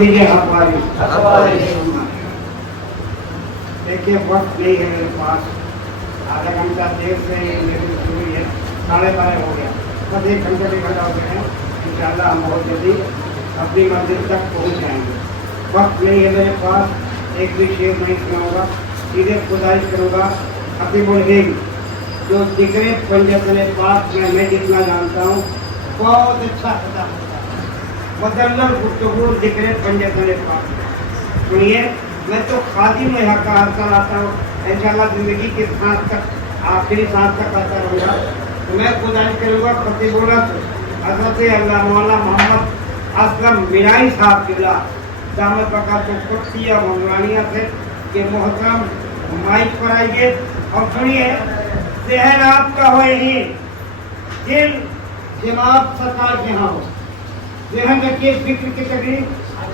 دیجیے ہماری دیکھیے وقت نہیں ہے میرے پاس، آدھا گھنٹہ دیر سے میری ضروری ہے، 12:30 ہو گیا، بس 1 گھنٹہ 2 گھنٹہ ہو گئے ہیں، انشاءاللہ ہم بہت جلدی اپنی منزل تک پہنچ جائیں گے۔ وقت نہیں ہے میرے پاس، ایک بھی شعر نہیں سناؤں گا، سیدھے گزارش کروں گا حبیب الہند جو ذکر پنجتن پاک میں جتنا جانتا ہوں بہت اچھا خطا ہوتا ہے، مدلل گفتگو ذکر پنجتن پاک سنیے۔ میں تو خادم یہاں کا ہر سال آتا ہوں، انشاءاللہ زندگی کی سانس تک، آخری سانس تک آتا رہوں گا۔ تو میں گزارش کروں گا خطیب الہند حضرت علامہ مولانا محمد اسلم میرائی صاحب قبلہ دامت بقاتہ قدسیہ مولانا سے کہ محترم مائک پر آئیے اور سنیے۔ ذہن آپ کا ہو یہی، دل دماغ سرکار کے یہاں ہو، ذہن رکھیے فکر کی تکلیف،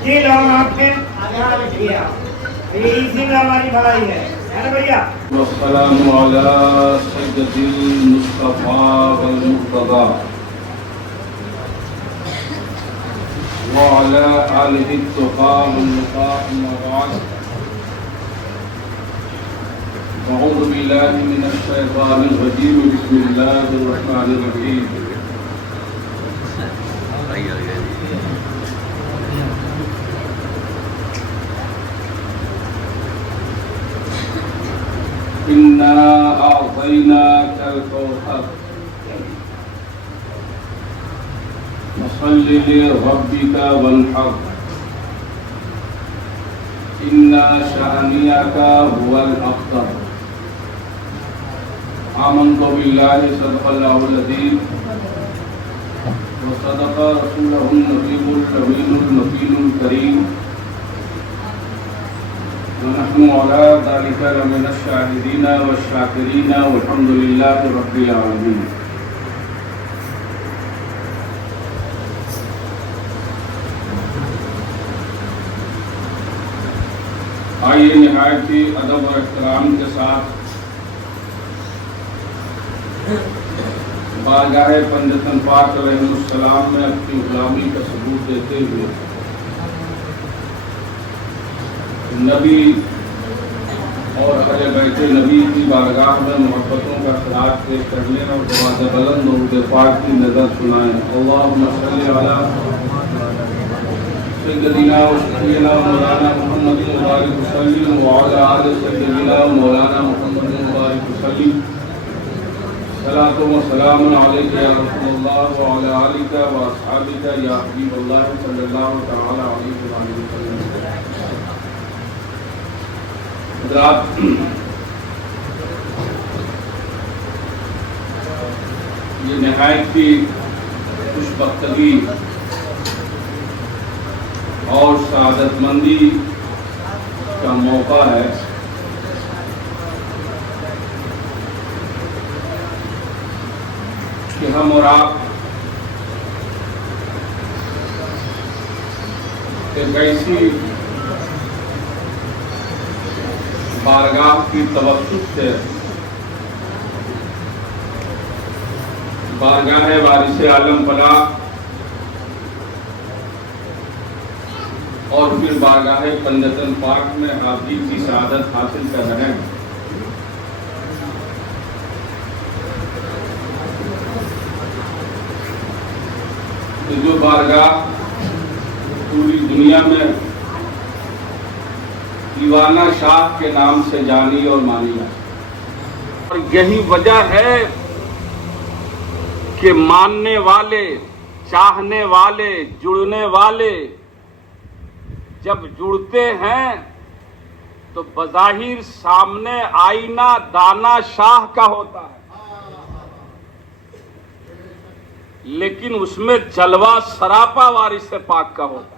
دل اور آنکھیں یہاں رکھیے آپ، اسی میں ہماری بھلائی ہے نا بھیا۔ والسلام علی سید المصطفیٰ والمرتضیٰ وعلى آلہ التقیٰ والوقار، اما بعد، اعوذ باللہ من الشیطان الرجیم، بسم اللہ الرحمن الرحیم۔ انا اعطیناک الکوثر فصل لربک وانحر ان شانئک هو الابتر۔ آمنت باللہ صدق اللہ العظیم وصدق رسولہ النبی الامین المکین الکریم ونحن على ذلك لمن الشاهدين والشاكرين والحمد لله رب العالمين۔ آئیے نہایت ہی ادب اور احترام کے ساتھ بارگاہ پنجتن پاک علیہ السلام میں اپنی غلامی کا ثبوت دیتے ہوئے نبی اور اہل بیت نبی کی بارگاہ میں محبتوں کا خراج پیش کرنے اور جواد بلند درود پاک کی نظر سنائیں۔ اللہم صلی علی سیدنا و شفیعنا مولانا محمد مبارک وسلم وعلی آل سیدنا مولانا محمد مبارک وسلم۔ صلاۃ و سلام علیک یا رسول اللہ وعلی آلک و اصحابک یا حبیب اللہ صلی اللہ تعالی علیہ وآلہ وسلم۔ حضرات، یہ نہایت ہی خوش بختگی اور سعادت مندی کا موقع ہے کہ ہم اور آپ ایک ایسی بارگاہ کی توسط سے بارگاہ وارث عالم پاک اور پھر بارگاہ پنجتن پاک میں حاضری کی سعادت حاصل کر رہے ہیں۔ کہ جو بارگاہ پوری دنیا میں دیوانہ شاہ کے نام سے جانی اور مانی ہے، اور یہی وجہ ہے کہ ماننے والے، چاہنے والے، جڑنے والے جب جڑتے ہیں تو بظاہر سامنے آئینہ دانا شاہ کا ہوتا ہے، لیکن اس میں جلوہ سراپا وارث پاک کا ہوتا ہے۔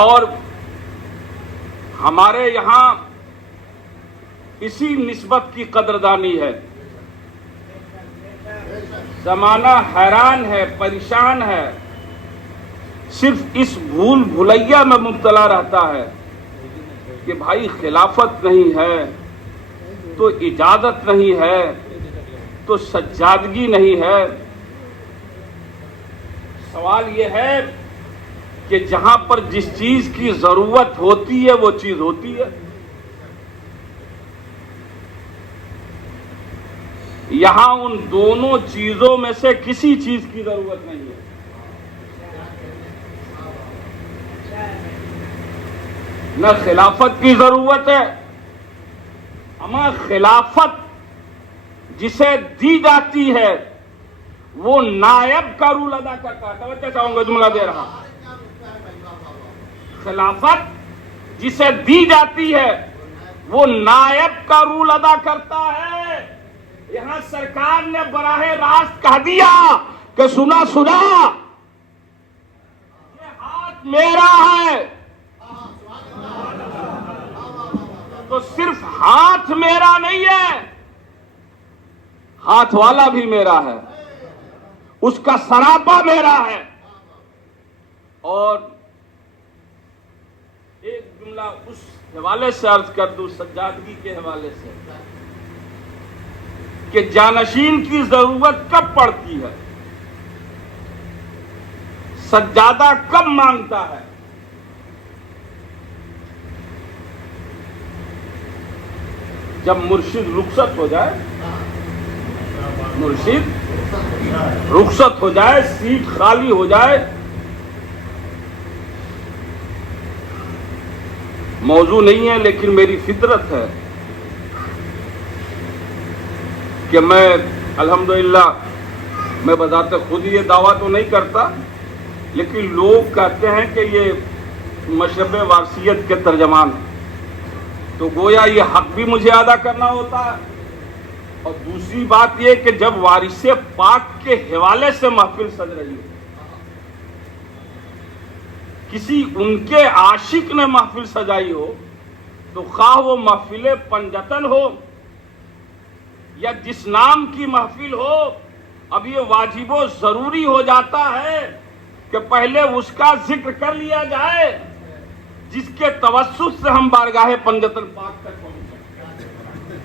اور ہمارے یہاں اسی نسبت کی قدردانی ہے۔ زمانہ حیران ہے، پریشان ہے، صرف اس بھول بھلیا میں مبتلا رہتا ہے کہ بھائی خلافت نہیں ہے تو اجازت نہیں ہے، تو سجادگی نہیں ہے. سوال یہ ہے کہ جہاں پر جس چیز کی ضرورت ہوتی ہے وہ چیز ہوتی ہے. یہاں ان دونوں چیزوں میں سے کسی چیز کی ضرورت نہیں ہے. نہ خلافت کی ضرورت ہے، اما خلافت جسے دی جاتی ہے وہ نائب کا رول ادا کرتا ہے. توجہ چاہوں گا، جملہ دے رہا. خلافت جسے دی جاتی ہے وہ نائب کا رول ادا کرتا ہے. یہاں سرکار نے براہ راست کہہ دیا کہ سنا یہ ہاتھ میرا ہے. تو صرف ہاتھ میرا نہیں ہے، ہاتھ والا بھی میرا ہے، اس کا سراپا میرا ہے. اور ایک جملہ اس حوالے سے عرض کر دوں، سجادگی کے حوالے سے، کہ جانشین کی ضرورت کب پڑتی ہے، سجادہ کب مانگتا ہے؟ جب مرشد رخصت ہو جائے، مرشد رخصت ہو جائے، سیٹ خالی ہو جائے. موضوع نہیں ہے لیکن میری فطرت ہے کہ میں الحمدللہ میں بذات خود یہ دعویٰ تو نہیں کرتا، لیکن لوگ کہتے ہیں کہ یہ مشرب وارثیت کے ترجمان ہیں، تو گویا یہ حق بھی مجھے ادا کرنا ہوتا ہے. اور دوسری بات یہ کہ جب وارث پاک کے حوالے سے محفل سج رہی ہے، کسی ان کے عاشق نے محفل سجائی ہو، تو خواہ وہ محفل پنجتن ہو یا جس نام کی محفل ہو، اب یہ واجب و ضروری ہو جاتا ہے کہ پہلے اس کا ذکر کر لیا جائے جس کے توسط سے ہم بارگاہ پنجتن پاک تک پہنچ سکتے.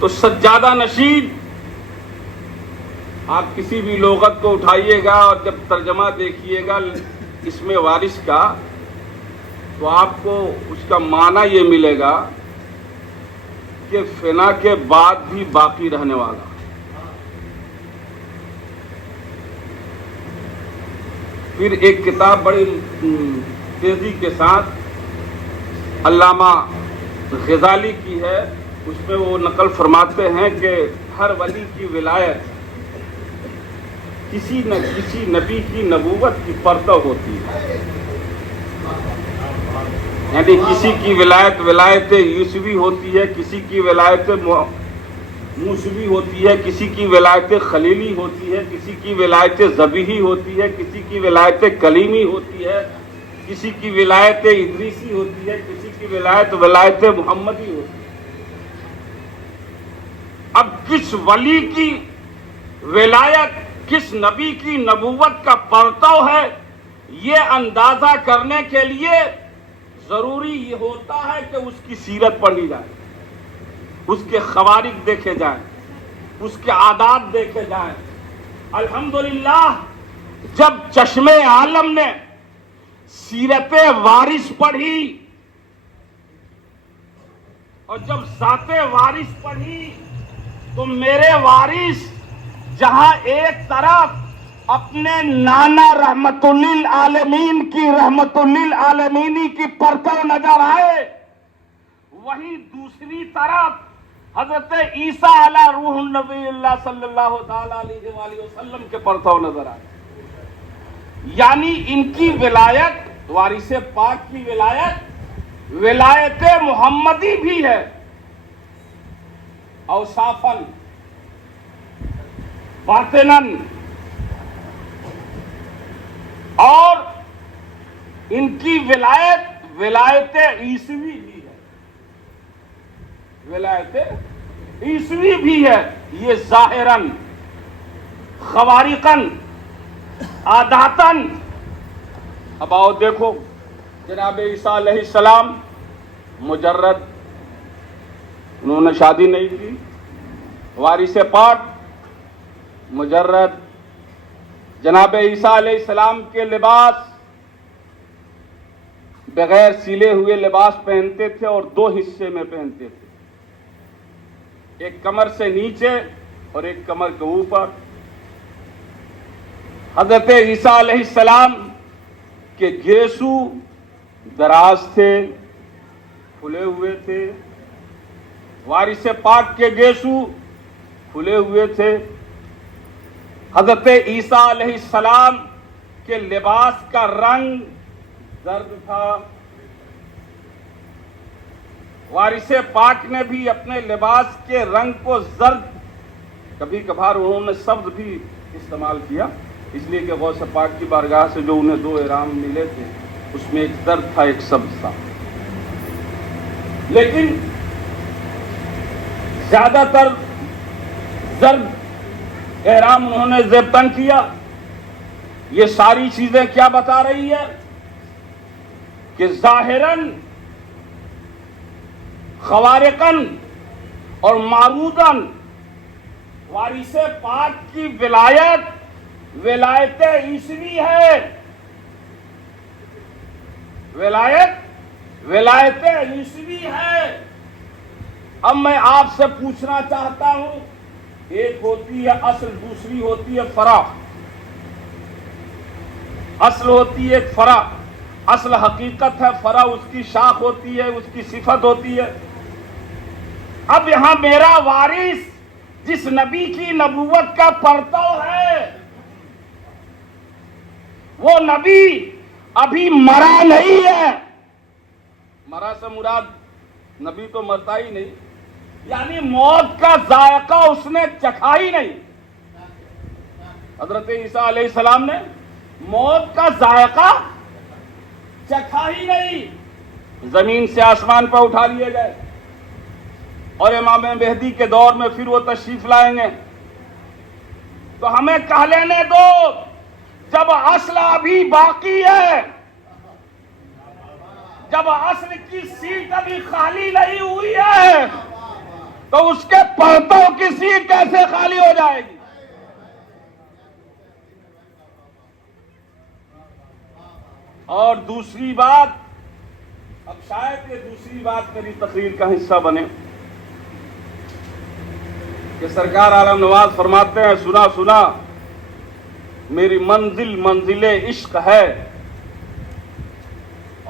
تو سجادہ نشین، آپ کسی بھی لغت کو اٹھائیے گا اور جب ترجمہ دیکھیے گا اس میں وارث کا، تو آپ کو اس کا معنی یہ ملے گا کہ فنا کے بعد بھی باقی رہنے والا. پھر ایک کتاب بڑی تیزی کے ساتھ علامہ غزالی کی ہے، اس میں وہ نقل فرماتے ہیں کہ ہر ولی کی ولایت کسی نہ کسی نبی کی نبوت کی پرتو ہوتی ہے. یعنی کسی کی ولایت یوسفی ہوتی ہے، کسی کی ولایت موسوی ہوتی ہے، کسی کی ولایت خلیلی ہوتی ہے، کسی کی ولایت ذبیحی ہوتی ہے، کسی کی ولایت کلیمی ہوتی ہے، کسی کی ولایت ادریسی ہوتی ہے، کسی کی ولایت محمدی ہوتی ہے. اب کس ولی کی ولایت کس نبی کی نبوت کا پرتو ہے، یہ اندازہ کرنے کے لیے ضروری یہ ہوتا ہے کہ اس کی سیرت پڑھی جائے، اس کے خوارق دیکھے جائیں، اس کے عادات دیکھے جائیں. الحمدللہ جب چشم عالم نے سیرت وارث پڑھی اور جب ذات وارث پڑھی، تو میرے وارث جہاں ایک طرف اپنے نانا رحمت للعالمین کی رحمت للعالمینی کی پرتو نظر آئے، وہیں دوسری طرف حضرت عیسیٰ علی روح النبی اللہ صلی اللہ علیہ وآلہ وسلم کے پرتو نظر آئے. یعنی ان کی ولایت، وارث پاک کی ولایت محمدی بھی ہے، اوصافاً باطناً، اور ان کی ولایت عیسوی بھی ہے، ولایت عیسوی بھی ہے. یہ ظاہراً، خوارقاً، عاداتاً. اب آؤ دیکھو، جناب عیسیٰ علیہ السلام مجرد انہوں نے شادی نہیں کی. وارث پاک مجرد جناب عیسیٰ علیہ السلام کے لباس بغیر سلے ہوئے لباس پہنتے تھے اور دو حصے میں پہنتے تھے, ایک کمر سے نیچے اور ایک کمر کے اوپر. حضرت عیسیٰ علیہ السلام کے گھیسو دراز تھے, کھلے ہوئے تھے. وارث پاک کے گھیسو کھلے ہوئے تھے. حضرت عیسیٰ علیہ السلام کے لباس کا رنگ زرد تھا. وارث پاک نے بھی اپنے لباس کے رنگ کو زرد, کبھی کبھار انہوں نے سبز بھی استعمال کیا, اس لیے کہ غوث پاک کی بارگاہ سے جو انہیں دو احرام ملے تھے اس میں ایک زرد تھا ایک سبز تھا. لیکن زیادہ تر زرد احرام انہوں نے زیبتن کیا. یہ ساری چیزیں کیا بتا رہی ہے کہ ظاہراً خوارقاً اور معروضاً وارث پاک کی ولایت عیسوی ہے. ولایت عیسوی ہے. اب میں آپ سے پوچھنا چاہتا ہوں, ایک ہوتی ہے اصل, دوسری ہوتی ہے فرع. اصل ہوتی ہے ایک فرع, اصل حقیقت ہے, فرع اس کی شاخ ہوتی ہے, اس کی صفت ہوتی ہے. اب یہاں میرا وارث جس نبی کی نبوت کا پرتو ہے وہ نبی ابھی مرا نہیں ہے. مرا سے مراد نبی تو مرتا ہی نہیں, یعنی موت کا ذائقہ اس نے چکھا ہی نہیں. حضرت عیسیٰ علیہ السلام نے موت کا ذائقہ چکھا ہی نہیں. زمین سے آسمان پر اٹھا لیے گئے اور امام مہدی کے دور میں پھر وہ تشریف لائیں گے. تو ہمیں کہہ لینے دو, جب اصل ابھی باقی ہے, جب اصل کی سیٹ ابھی خالی نہیں ہوئی ہے, تو اس کے پرتوں کی سیٹ کیسے خالی ہو جائے گی؟ اور دوسری بات, اب شاید یہ دوسری بات میری تقریر کا حصہ بنے, کہ سرکار عالم نواز فرماتے ہیں, سنا سنا میری منزل منزل عشق ہے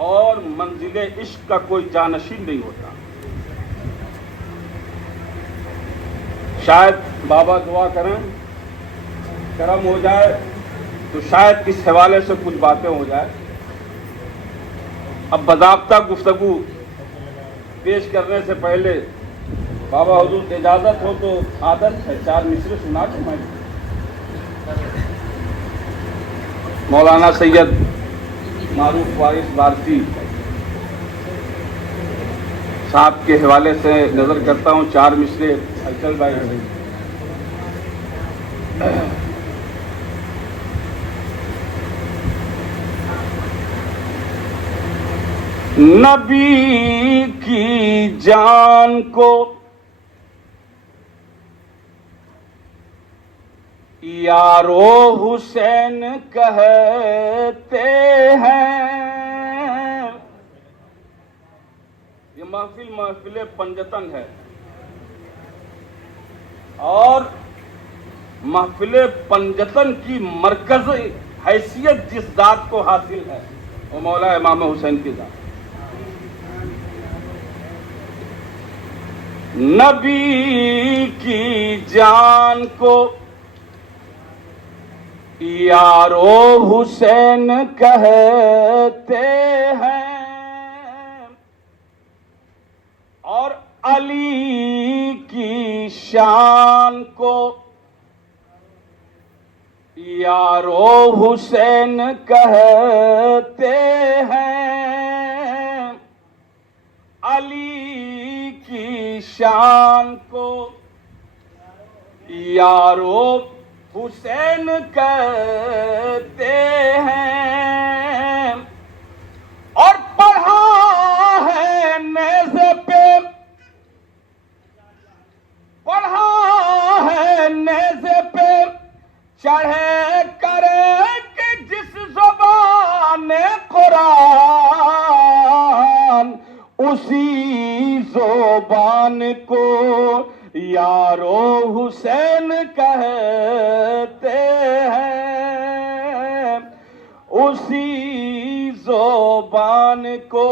اور منزل عشق کا کوئی جانشین نہیں ہوتا. شاید بابا دعا کریں, کرم ہو جائے تو شاید اس حوالے سے کچھ باتیں ہو جائے. اب باضابطہ گفتگو پیش کرنے سے پہلے بابا حضور اجازت ہو تو عادت ہے 4 مصرے سنا کے میں مولانا سید معروف وارث بھارتی صاحب کے حوالے سے نظر کرتا ہوں. 4 مصرے چل بھائی. نبی کی جان کو یارو حسین کہتے ہیں. یہ محفل پنجتن ہے, اور محفل پنجتن کی مرکز حیثیت جس ذات کو حاصل ہے وہ مولا امام حسین کی ذات. نبی کی جان کو یارو حسین کہتے ہیں, اور علی کی شان کو یارو حسین کہتے ہیں. علی کی شان کو یارو حسین کہتے ہیں, اور پڑھا ہے نیزے پہ چڑھے کرے کہ جس زبان قرآن اسی زبان کو یارو حسین کہتے ہیں، اسی زبان کو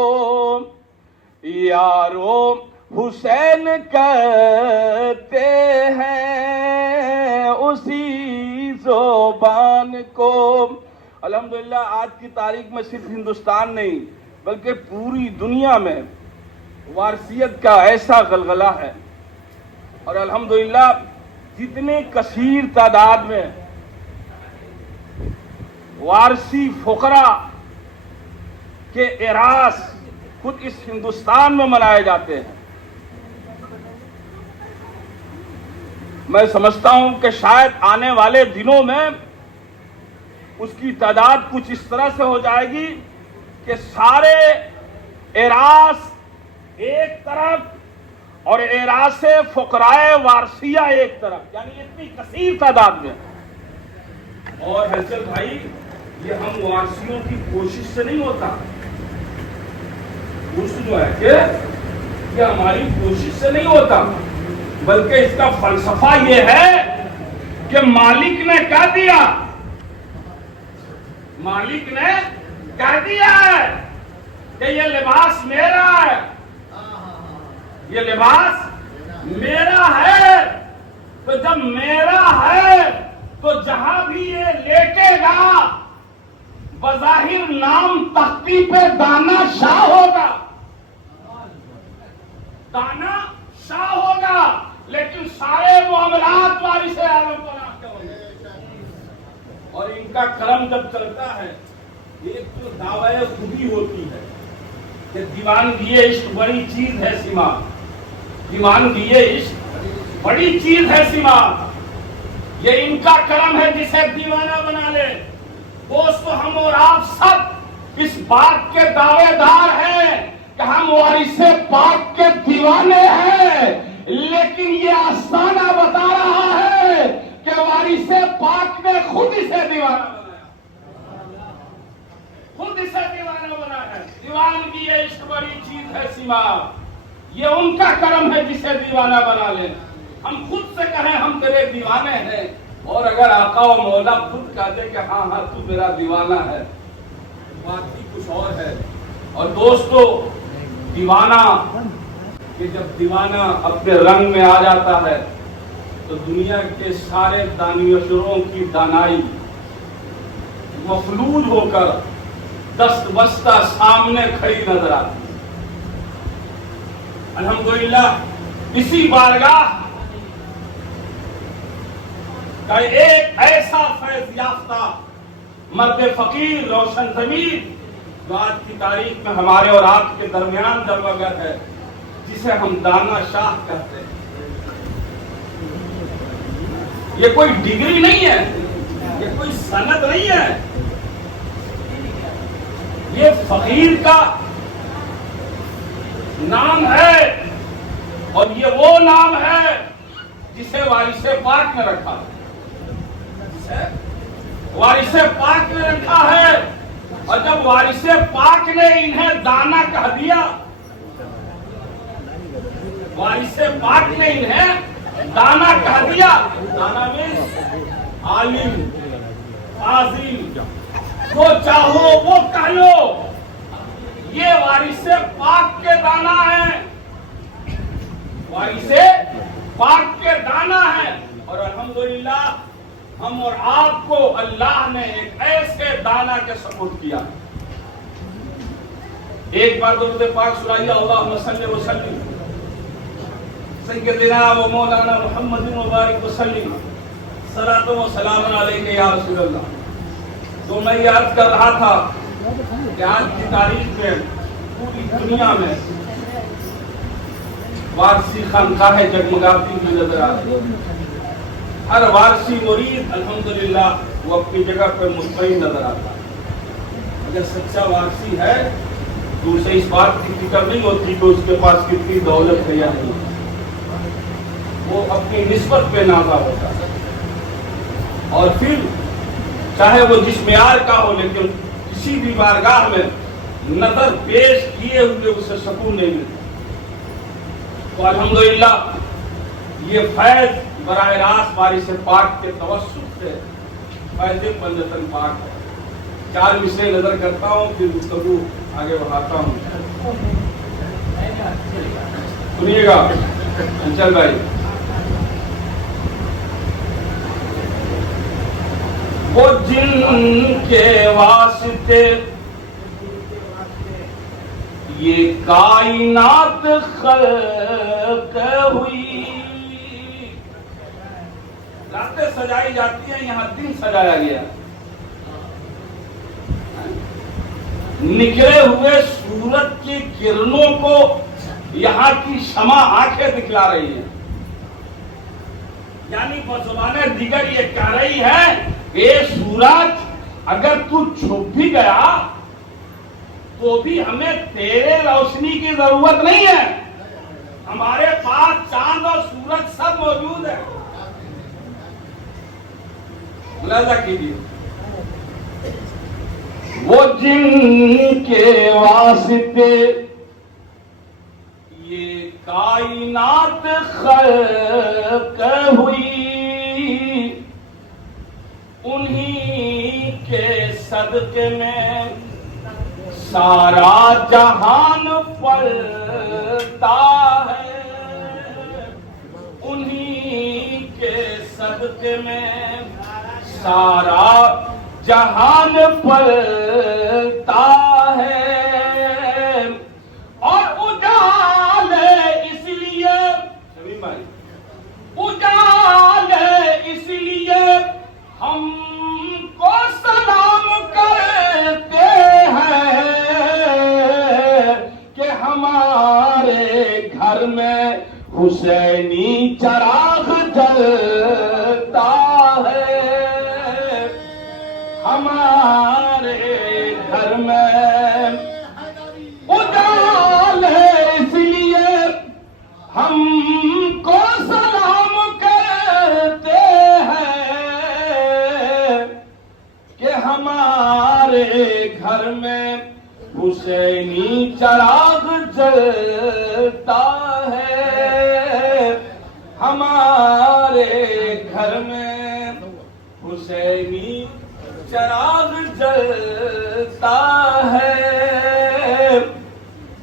یارو حسین کہتے ہیں، اسی زبان کو۔ الحمدللہ آج کی تاریخ میں صرف ہندوستان نہیں بلکہ پوری دنیا میں وارثیت کا ایسا غلغلہ ہے، اور الحمدللہ جتنے کثیر تعداد میں وارثی فقراء کے اعراس خود اس ہندوستان میں منائے جاتے ہیں، میں سمجھتا ہوں کہ شاید آنے والے دنوں میں اس کی تعداد کچھ اس طرح سے ہو جائے گی کہ سارے اعراس ایک طرف اور اعراس فقراء وارثیہ ایک طرف، یعنی اتنی کثیر تعداد میں۔ اور حضرت بھائی یہ ہم وارثیوں کی کوشش سے نہیں ہوتا، جو ہے کہ یہ ہماری کوشش سے نہیں ہوتا، بلکہ اس کا فلسفہ یہ ہے کہ مالک نے کہہ دیا، مالک نے کہہ دیا ہے کہ یہ لباس میرا ہے، یہ لباس میرا ہے، تو جب میرا ہے تو جہاں بھی یہ لیٹے گا بظاہر نام تختی پہ دانا شاہ ہوگا، دانا شاہ ہوگا، لیکن سارے معاملات وارث عالم کو نافذ ہوں گے۔ اور ان کا کرم جب چلتا ہے، ایک تو دعوی خودی ہوتی ہے کہ دیوانگی عشق بڑی چیز ہے سیما، دیوانگی عشق بڑی چیز ہے سیما، یہ ان کا کرم ہے جسے دیوانہ بنا لے۔ دوستو ہم اور آپ سب اس بات کے دعوے دار ہیں کہ ہم وارث پاک کے دیوانے ہیں، لیکن یہ آستانہ بتا رہا ہے کہ وارث پاک نے خود اسے دیوانہ بنایا، خود اسے دیوانہ بنایا ہے۔ دیوانگی عشق بڑی چیز ہے سیما، یہ ان کا کرم ہے جسے دیوانہ بنا لے۔ ہم خود سے کہیں ہم تیرے دیوانے ہیں، اور اگر آقا و مولا خود کہتے کہ ہاں ہاں تو میرا دیوانہ ہے، بات ہی کچھ اور ہے۔ اور دوستو دیوانہ کہ جب دیوانہ اپنے رنگ میں آ جاتا ہے تو دنیا کے سارے دانشوروں کی دانائی مفلوج ہو کر دست بستہ سامنے کھڑی نظر آتی ہے۔ الحمدللہ اسی بارگاہ کا ایک ایسا فیض یافتہ مرد فقیر روشن ضمیر جو آج کی تاریخ میں ہمارے اور آپ کے درمیان جلوگر ہے، جسے ہم دانا شاہ کہتے ہیں۔ یہ کوئی ڈگری نہیں ہے، یہ کوئی سند نہیں ہے، یہ فقیر کا نام ہے، اور یہ وہ نام ہے جسے وارث پاک نے رکھا ہے، وارث پاک نے رکھا ہے۔ اور جب وارث پاک نے انہیں دانا کہہ دیا، وارث پاک نے انہیں دانا کہہ دیا، دانا میں عالم عظیم جو چاہو وہ کہہ لو، یہ وارث پاک کے دانا ہے، وارث پاک کے دانا ہے۔ اور الحمدللہ ہم اور آپ کو اللہ نے ایک ایسے دانا کے سپورٹ کیا۔ ایک بار درود پاک سنائیے، اللہم صلی وسلم سیدنا و مولانا محمد مبارک وسلم، صلاۃ و سلام علیک یا رسول اللہ۔ تو میں یہ عرض کر رہا تھا کہ آج کی تاریخ میں پوری دنیا میں وارثی خانقاہیں جگمگاتی ہوئی نظر آ رہی ہے۔ ہر وارثی مرید الحمدللہ وہ اپنی جگہ پہ مطمئن نظر آتا ہے۔ اگر سچا وارثی ہے تو اسے اس بات کی فکر نہیں ہوتی کہ اس کے پاس کتنی دولت ہے یا نہیں، وہ اپنی نسبت پہ نازا ہوتا ہے۔ اور پھر چاہے وہ جس معیار کا ہو لیکن کسی بھی بارگاہ میں نظر پیش کیے ہوئے اسے سکون نہیں ملتا. تو الحمدللہ یہ فیض براہ راست وارث پاک کے توسط سے فیض پنجتن پاک ہے. 4 مصرے نظر کرتا ہوں پھر گفتگو آگے بڑھاتا ہوں. سنیے گا انچل بھائی. وہ جن کے واسطے یہ کائنات خلق ہوئی. راتیں سجائی جاتی ہیں، یہاں دن سجایا گیا. نکلے ہوئے سورج کی کرنوں کو یہاں کی شمع آنکھیں دکھلا رہی ہیں. یعنی بزبان دیگر یہ کہہ رہی ہے اے سورج اگر تو چھپ بھی گیا تو بھی ہمیں تیرے روشنی کی ضرورت نہیں ہے، ہمارے پاس چاند اور سورج سب موجود ہے. ملاحظہ کیجیے. وہ جن کے واسطے یہ کائنات خلق ہوئی، انہی کے صدقے میں سارا جہان پلتا ہے. انہی کے صدقے میں سارا جہان پلتا ہے. اور اجالے اس لیے شمیم بھائی، اجالے اس لیے ہم کو سلام کرتے ہیں کہ ہمارے گھر میں حسینی چراغ جلتا ہے. ہمارے گھر میں اجال ہے اس لیے ہم کو سلام کرتے ہیں کہ ہمارے گھر میں حسینی چراغ جلتا ہے. ہمارے گھر میں حسینی چراغ جلتا ہے.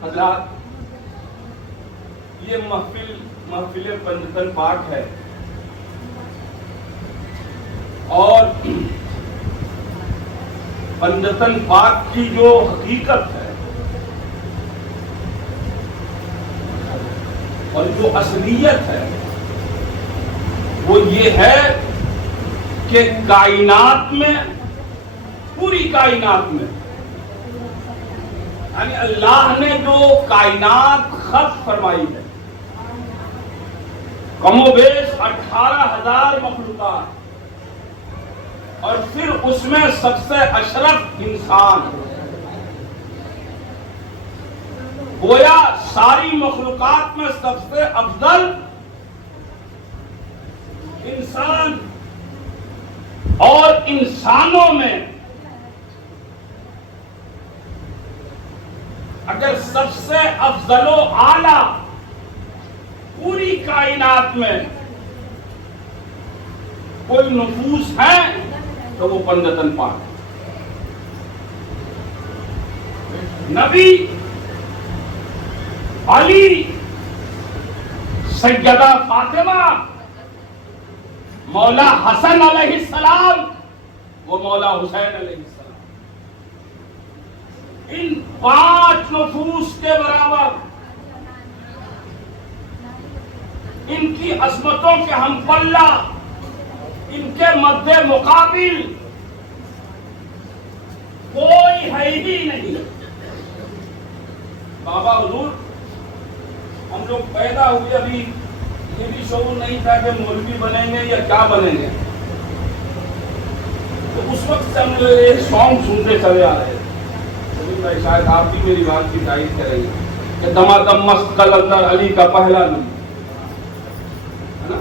حضرات یہ محفل پنجتن پاک ہے اور پنجتن پاک کی جو حقیقت ہے اور جو اصلیت ہے وہ یہ ہے کہ کائنات میں، پوری کائنات میں، یعنی اللہ نے جو کائنات خلق فرمائی ہے کم و بیش 18,000 مخلوقات، اور پھر اس میں سب سے اشرف انسان. گویا ساری مخلوقات میں سب سے افضل انسان، اور انسانوں میں اگر سب سے افضل و اعلیٰ پوری کائنات میں کوئی نفوس ہے تو وہ پنجتن پاک. نبی، علی، سیدہ فاطمہ، مولا حسن علیہ السلام، وہ مولا حسین علیہ السلام، ان 5 نفوس کے برابر، ان کی عظمتوں کے ہم پلہ، ان کے مد مقابل کوئی ہے ہی نہیں. بابا حضور، ہم لوگ پیدا ہوئے ابھی یہ بھی شعور نہیں تھا کہ مولوی بنیں گے یا کیا بنیں گے، تو اس وقت سے ہم لوگ ایک سانگ سنتے چلے آ رہے تھے. شاید آپ بھی میری بات کی تائید کریں گے کہ دمادم مست قلندر علی کا پہلا نبی، ہے نا؟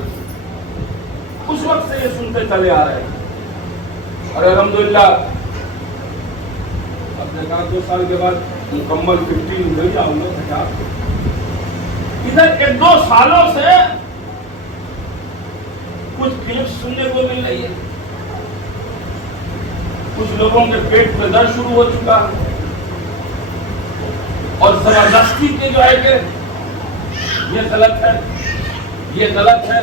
اس وقت سے یہ سنتے چلے آ رہے ہیں. اور الحمدللہ اب دیکھا 2 سال کے بعد مکمل 15 ہو جاؤں گا. ادھر 1-2 سالوں سے کچھ کلپس سننے کو مل رہی ہے. کچھ لوگوں کے پیٹ میں درد شروع ہو چکا ہے اور زبردستی کے جو ہے کہ یہ غلط ہے، یہ غلط ہے،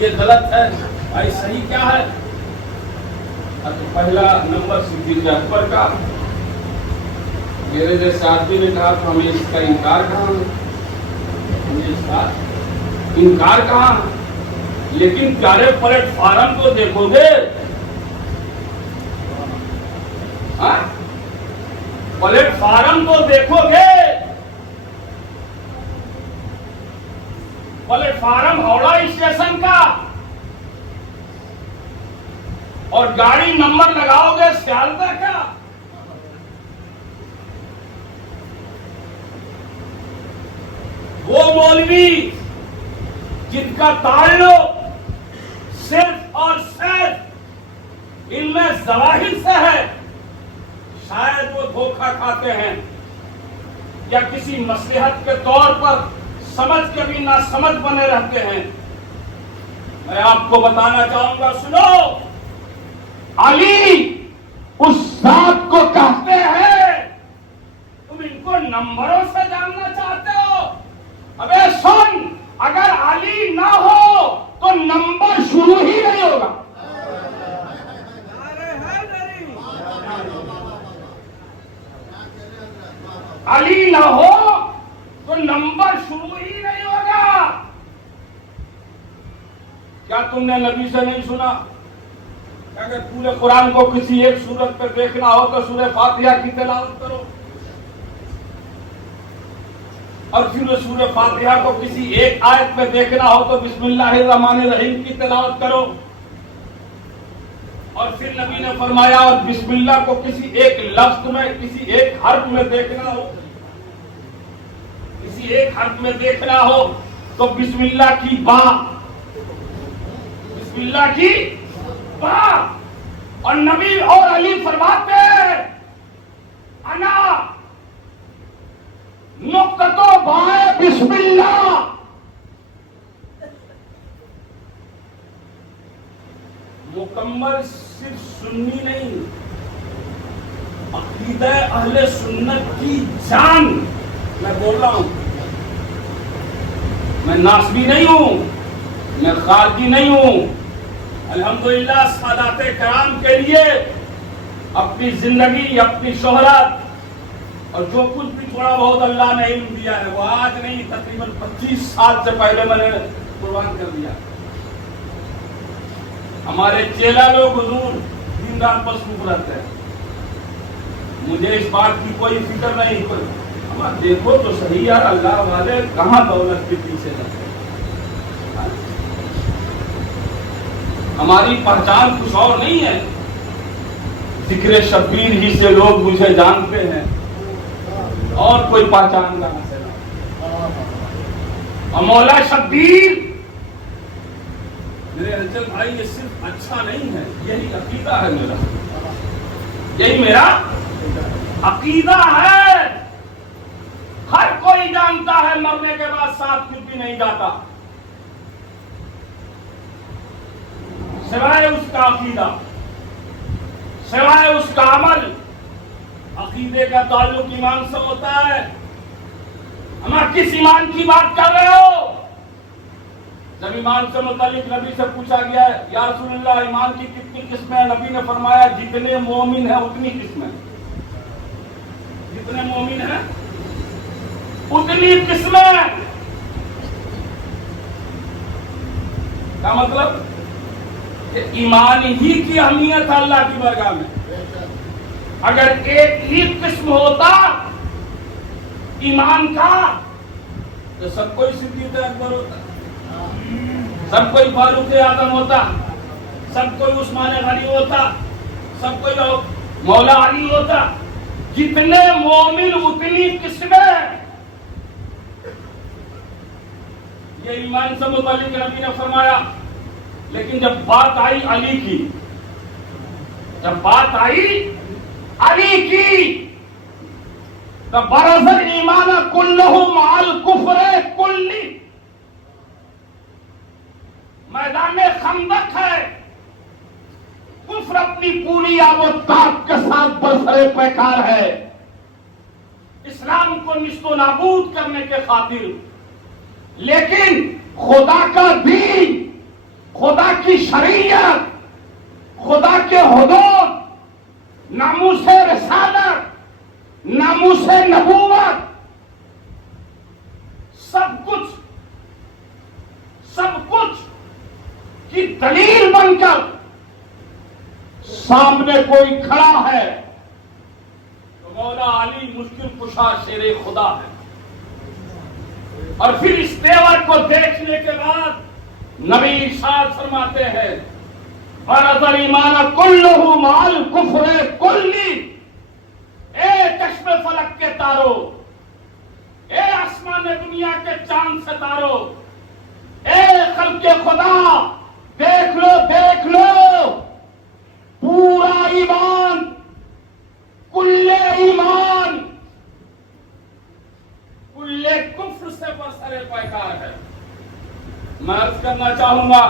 یہ غلط ہے. بھائی صحیح کیا ہے؟ پہلا نمبر صدیق اکبر کا. میرے جیسے آدمی نے کہا تو ہمیں اس کا انکار کہاں ہے، ہمیں اس کا انکار کہاں. لیکن پیارے پلیٹ فارم کو دیکھو گے، پلیٹ فارم کو دیکھو گے، پلیٹ فارم ہاوڑا اسٹیشن کا، اور گاڑی نمبر لگاؤ گے سیالدہ کا. وہ مولوی جن کا تعلق صرف اور صرف ان میں ظواہر سے ہے، شاید وہ دھوکہ کھاتے ہیں یا کسی مصلحت کے طور پر سمجھ کے بھی نہ سمجھ بنے رہتے ہیں. میں آپ کو بتانا چاہوں گا، سنو، علی اس ذات کو کہتے ہیں. تم ان کو نمبروں سے جاننا چاہتے ہو؟ ابے سن، اگر علی نہ ہو تو نمبر شروع ہی نہیں ہوگا. علی نہ ہو تو نمبر شروع ہی نہیں ہوگا. کیا تم نے نبی سے نہیں سنا کہ اگر پورے قرآن کو کسی ایک سورت پہ دیکھنا ہو تو سورہ فاتحہ کی تلاوت کرو، اور پھر سورہ فاتحہ کو کسی ایک آیت میں دیکھنا ہو تو بسم اللہ الرحمن الرحیم کی تلاوت کرو. اور پھر نبی نے فرمایا اور بسم اللہ کو کسی ایک لفظ میں، کسی ایک حرف میں دیکھنا ہو، کسی ایک حرف میں دیکھنا ہو تو بسم اللہ کی با، بسم اللہ کی با. اور نبی اور علی فرماتے ہیں انا نقطہ بائے بسم اللہ. مکمل صرف سنی نہیں، عقیدہ اہل سنت کی جان میں بول رہا ہوں. میں ناسبی نہیں ہوں، میں خارجی نہیں ہوں. الحمدللہ سادات کرام کے لیے اپنی زندگی، اپنی شہرت اور جو کچھ بھی تھوڑا بہت اللہ نے علم دیا ہے وہ آج نہیں، تقریباً 25 سال سے پہلے میں نے قربان کر دیا. ہمارے چیلا لوگ حضور دن رات مصروف رہتے ہیں، مجھے اس بات کی کوئی فکر نہیں. ہمارا دیکھو تو صحیح یار، اللہ والے کہاں دولت کے پیچھے رہتے ہیں. ہماری پہچان کچھ اور نہیں ہے. ذکر شبیر ہی سے لوگ مجھے جانتے ہیں، اور کوئی پہچان کا مسئلہ. اور مولا شبیر میرے رجب بھائی یہ صرف اچھا نہیں ہے، یہی عقیدہ ہے میرا، یہی میرا عقیدہ ہے. ہر کوئی جانتا ہے مرنے کے بعد ساتھ کچھ بھی نہیں جاتا سوائے اس کا عقیدہ، سوائے اس کا عمل. عقیدے کا تعلق ایمان سے ہوتا ہے. ہم کس ایمان کی بات کر رہے ہو؟ جب ایمان سے متعلق نبی سے پوچھا گیا ہے یا رسول اللہ ایمان کی کتنی قسمیں ہیں، نبی نے فرمایا جتنے مومن ہیں اتنی قسمیں، جتنے مومن ہیں اتنی قسمیں. کیا مطلب؟ کہ ایمان ہی کی اہمیت ہے اللہ کی بارگاہ میں. اگر ایک ہی قسم ہوتا ایمان کا تو سب کوئی صدیق اکبر ہوتا، سب کوئی فاروق اعظم ہوتا، سب کوئی عثمان غنی ہوتا، سب کوئی مولا علی ہوتا. جتنے مومن اتنی قسمیں. یہ ایمان سے متعلق نبی نے فرمایا. لیکن جب بات آئی علی کی جب بات آئی علی کی تو برز الایمان کلہ مع الکفر کلی، میدان خندق ہے، کفر اپنی پوری آب و تاب کے ساتھ برسر پیکار ہے، اسلام کو نیست و نابود کرنے کے خاطر، لیکن خدا کا دین، خدا کی شریعت، خدا کے حدود، ناموس رسالت، ناموس نبوت، سب کچھ کی دلیل بن کر سامنے کوئی کھڑا ہے تو مولا علی مشکل کشا شیر خدا ہے۔ اور پھر اس تیور کو دیکھنے کے بعد نبی ارشاد فرماتے ہیں برز الایمان کلہ مع الکفر کلی، اے چشم فلک کے تارو، اے آسمان دنیا کے چاند ستارو، اے خلق خدا، دیکھ لو پورا ایمان، کل ایمان، کل کفر سے برسر پیکار ہے۔ میں عرض کرنا چاہوں گا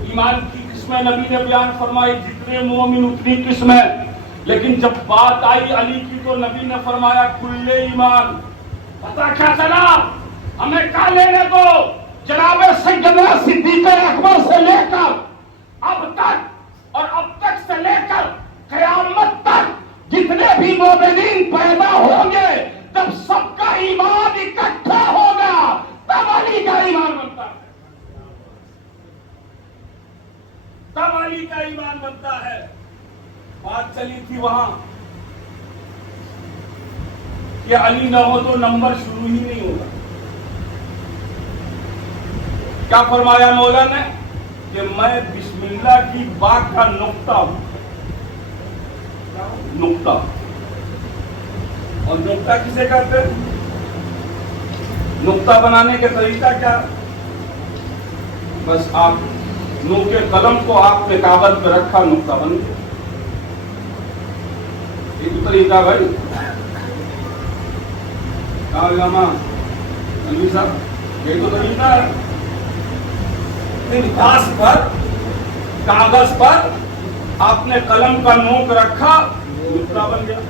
ایمان کی قسمیں نبی نے بیان فرمائی، جتنے مومن اتنی قسمیں، لیکن جب بات آئی علی کی تو نبی نے فرمایا کل ایمان۔ پتہ کیا چلا؟ ہمیں کیا لینے دو، جناب سیدنا صدیق اکبر سے لے کر اب تک اور اب تک سے لے کر قیامت تک جتنے بھی مومنین پیدا ہوں گے، جب سب کا ایمان اکٹھا ہوگا تب علی کا ایمان بنتا ہے، تب علی کا ایمان بنتا ہے۔ بات چلی تھی وہاں کہ علی نہ ہو تو نمبر شروع ہی نہیں ہوگا۔ کیا فرمایا مولا نے کہ میں بسم اللہ کی با کا نقطہ ہوں، نقطہ، اور نقطہ کسے کہتے ہیں؟ نقطہ بنانے کے طریقہ کیا؟ بس آپ نو کے قلم کو آپ نے کاغذ پہ رکھا، نقطہ بن گیا۔ یہ تو طریقہ بھائی علامہ علوی صاحب، یہ تو طریقہ ہے۔ کاغذ پر آپ نے قلم کا نوک رکھا، نقطہ بن گیا۔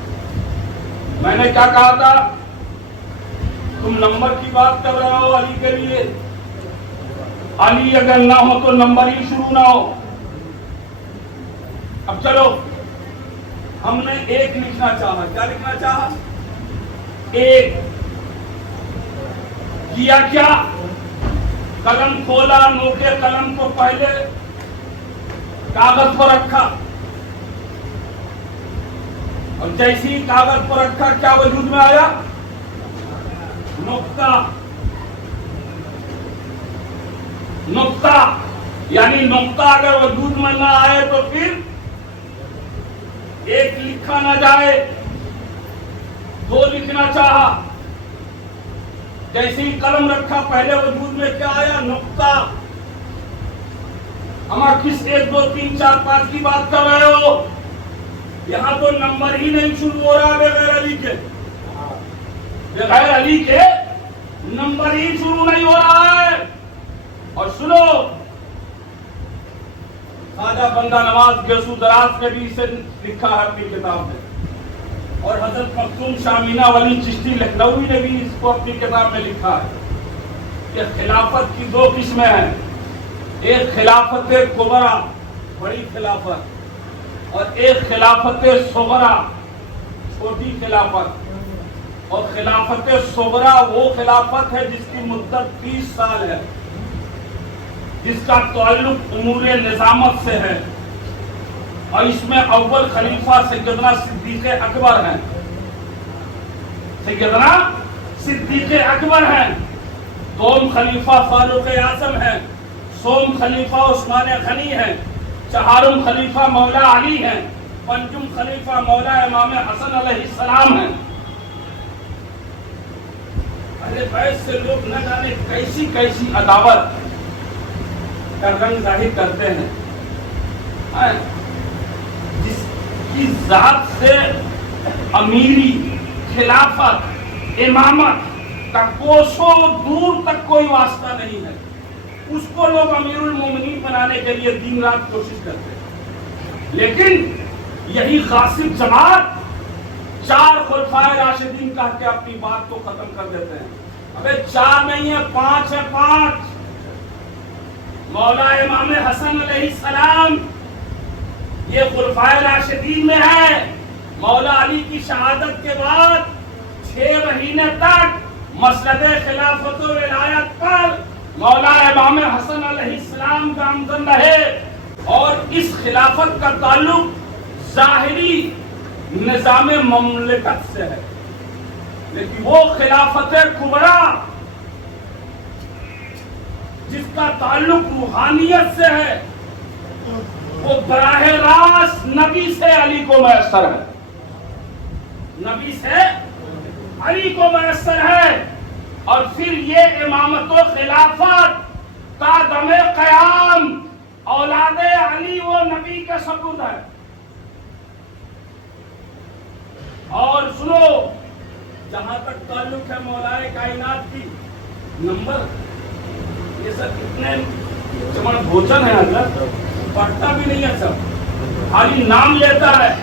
میں نے کیا کہا تھا؟ تم نمبر کی بات کر رہے ہو علی کے لیے، علی اگر نہ ہو تو نمبر ہی شروع نہ ہو۔ اب چلو، ہم نے ایک لکھنا چاہا۔ کیا لکھنا چاہا؟ ایک۔ کیا کیا؟ قلم کھولا، نوکے قلم کو پہلے کاغذ پر رکھا، اور جیسی ہی کاغذ پر رکھا کیا وجود میں آیا؟ نقطہ۔ نقطہ یعنی نقطہ اگر وجود میں نہ آئے تو پھر ایک لکھا نہ جائے، دو لکھنا چاہا، جیسے ہی قلم رکھا پہلے وجود میں کیا آیا؟ نقطہ۔ ہمارا کس 1 2 3 4 5 کی بات کر رہے ہو؟ یہاں تو نمبر ہی نہیں شروع ہو رہا بغیر علی کے، بغیر علی کے نمبر ہی شروع نہیں ہو رہا ہے۔ اور سنو، خواجہ بندہ نواز گیسو دراز نے بھی اسے لکھا ہے اپنی کتاب میں، اور حضرت مختوم شاہ مینا ولی چشتی لکھنوی نے بھی اس کو اپنی کتاب میں لکھا ہے کہ خلافت کی 2 قسمیں ہیں، ایک خلافت کبرا، بڑی خلافت، اور ایک خلافت صغرا، چھوٹی خلافت۔ اور خلافت صغرا وہ خلافت ہے جس کی مدت 30 سال ہے، جس کا تعلق امور نظامت سے ہے، اور اس میں اول خلیفہ سیدنا صدیق اکبر ہیں، سیدنا صدیق اکبر ہیں، دوم خلیفہ فاروق اعظم ہیں، سوم خلیفہ عثمان غنی ہیں، چہارم خلیفہ مولا علی ہیں، پنجم خلیفہ مولا امام حسن علیہ السلام ہیں۔ اہل بیت سے لوگ نہ جانے کیسی کیسی عداوت کا رنگ ظاہر کرتے ہیں۔ کی ذات سے امیری، خلافت، امامت کا کوسوں دور تک کوئی واسطہ نہیں ہے. اس کو لوگ امیر المومنین بنانے کے لیے دن رات کوشش کرتے ہیں، لیکن یہی غاصب جماعت 4 خلفائے راشدین کہہ کے اپنی بات کو ختم کر دیتے ہیں. ابے 4 نہیں ہے، 5 ہے. 5 مولا امام حسن علیہ السلام یہ خلفائے راشدین میں ہے. مولا علی کی شہادت کے بعد 6 مہینے تک مسند خلافت و ولایت پر مولا امام حسن علیہ السلام گامزن رہے، اور اس خلافت کا تعلق ظاہری نظام مملکت سے ہے، لیکن وہ خلافت کبریٰ جس کا تعلق روحانیت سے ہے وہ براہ راست نبی سے علی کو میسر ہے. نبی سے علی کو میسر ہے. اور پھر یہ امامت و خلافت کا دم قیام اولاد علی و نبی کا سبوت ہے. اور سنو، جہاں تک تعلق ہے مولا کائنات کی نمبر، یہ سب کتنے چمن بھوجن ہے، حضرت پڑھتا بھی نہیں ہے، سب خالی نام لیتا ہے.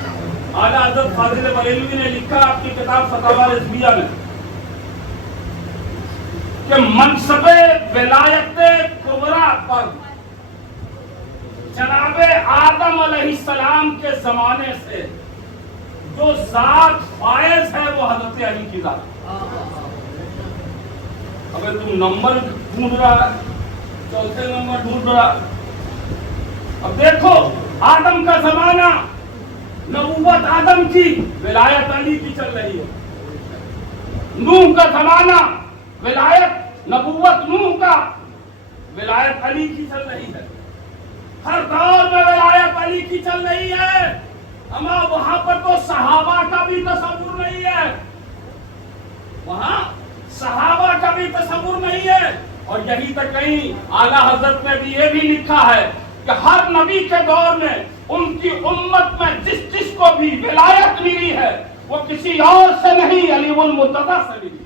اعلیٰ حضرت فاضل بریلوی نے لکھا اپنی کتاب فتاوی رضویہ میں کہ منصب ولایت کبریٰ پر جناب آدم علیہ السلام کے زمانے سے جو ذات فائز ہے وہ حضرت علی کی ذات. اگر تم نمبر ڈھونڈ رہا ہے، 4 نمبر ڈھونڈ رہا. اب دیکھو، آدم کا زمانہ، نبوت آدم کی، ولایت علی کی چل رہی ہے. نوح کا زمانہ، ولایت نبوت نوح کا، ولایت علی کی چل رہی ہے. ہر دور میں ولایت علی کی چل رہی ہے. اما وہاں پر تو صحابہ کا بھی تصور نہیں ہے، وہاں صحابہ کا بھی تصور نہیں ہے. اور یہی تک کہیں اعلیٰ حضرت نے بھی یہ بھی لکھا ہے کہ ہر نبی کے دور میں ان کی امت میں جس کو بھی ولایت ملی ہے وہ کسی اور سے نہیں، علی المرتضیٰ سے ملی.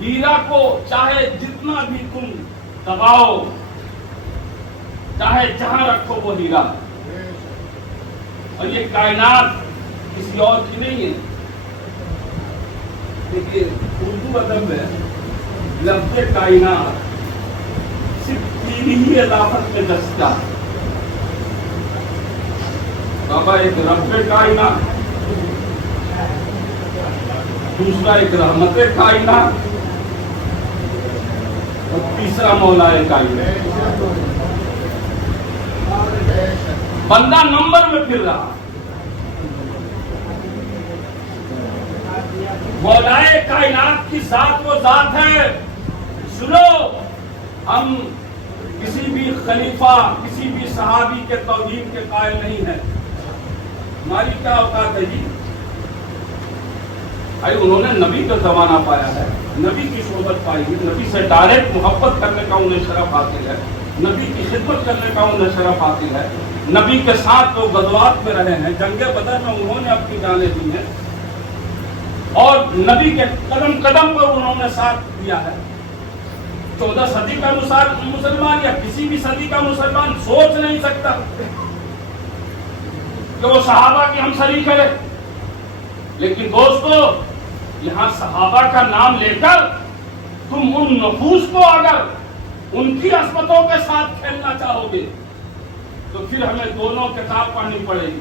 ہیرا کو چاہے جتنا بھی تم دباؤ، چاہے جہاں رکھو وہ ہیرا. اور یہ کائنات کسی اور کی نہیں ہے. دیکھیے اردو ادب میں لفظ کائنات صرف 3 ہی اضافت میں دستہ. بابا ایک رب کائنات، دوسرا ایک رحمت کائنات، اور تیسرا مولا کائنات. بندہ نمبر میں پھر رہا. مولا کائنات کی ذات وہ ذات ہے. سنو، ہم کسی بھی خلیفہ، کسی بھی صحابی کے توہین کے قائل نہیں ہیں. ہماری کیا اوقات ہے جی؟ انہوں نے نبی کا زمانہ پایا ہے، نبی کی صحبت پائی ہے، نبی سے ڈائریکٹ محبت کرنے کا انہیں شرف حاصل ہے، نبی کی خدمت کرنے کا انہیں شرف حاصل ہے. نبی کے ساتھ وہ غزوات میں رہے ہیں، جنگ بدر میں انہوں نے اپنی جانیں دی ہیں، اور نبی کے قدم قدم پر انہوں نے ساتھ دیا ہے. 14 صدی کا مسلمان یا کسی بھی صدی کا مسلمان سوچ نہیں سکتا کہ وہ صحابہ کی ہمسری کرے. لیکن دوستو، یہاں صحابہ کا نام لے کر تم ان نفوس کو اگر ان کی عصمتوں کے ساتھ کھیلنا چاہو گے تو پھر ہمیں دونوں کتاب پڑھنی پڑے گی.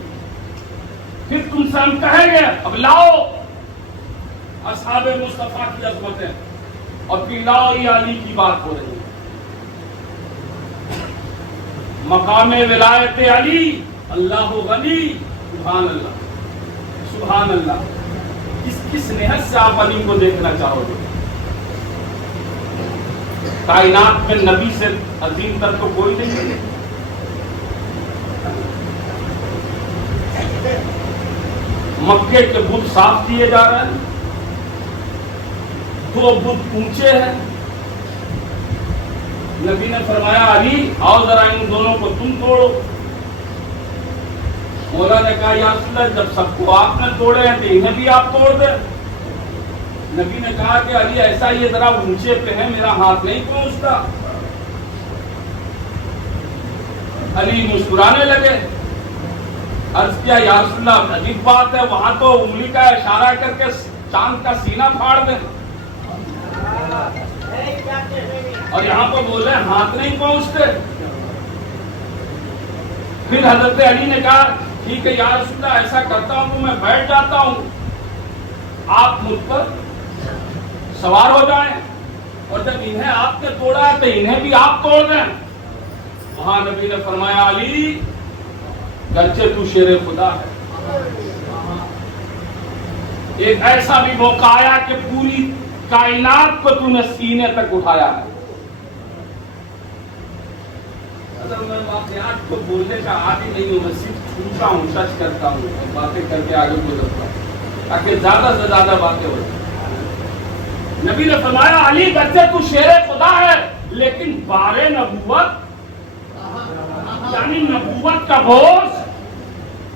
پھر تم سے ہم کہیں گے اب لاؤ اصحاب مصطفیٰ کی عظمتیں، اور پھر لاؤ یہ علی کی بات ہو رہی ہے. مقام ولایت علی، اللہ غنی، سبحان اللہ سبحان اللہ. کس نہج سے آپ علی کو دیکھنا چاہو گے؟ کائنات میں نبی سے عظیم تر تو کوئی نہیں ہے. مکے کے بت صاف کیے جا رہے ہیں، 2 بت اونچے ہیں، نبی نے فرمایا علی آؤ ذرا ان دونوں کو تم توڑو. مولا نے کہا یا رسول اللہ جب سب کو آپ نے توڑے ہیں تو انہیں بھی آپ توڑ دیں. نبی نے کہا کہ علی ایسا یہ ذرا اونچے پہ ہے میرا ہاتھ نہیں پہنچتا. علی مسکرانے لگے. عرض کیا یا رسول اللہ عجیب بات ہے وہاں تو انگلی کا اشارہ کر کے چاند کا سینہ پھاڑ دیں اور یہاں پر بولے ہاتھ نہیں پہنچتے. پھر حضرت علی نے کہا ٹھیک ہے یا رسول اللہ ایسا کرتا ہوں تو میں بیٹھ جاتا ہوں آپ مجھ پر سوار ہو جائیں اور جب انہیں آپ نے توڑا ہے تو انہیں بھی آپ توڑ دیں. وہاں نبی نے فرمایا علی گرچہ تو شیر خدا ہے ایک ایسا بھی موقع آیا کہ پوری کائنات کو تو نے سینے تک اٹھایا ہے. میں واقعات کو بولنے کا عادی نہیں ہوں میں صرف چھوٹا ہوں سچ کرتا ہوں اور باتیں کر کے آگے گزرتا ہوں تاکہ زیادہ سے زیادہ باتیں ہو جائیں. نبی نے فرمایا علی گرچہ تو شیر خدا ہے لیکن بارے نبوت یعنی نبوت کا بوجھ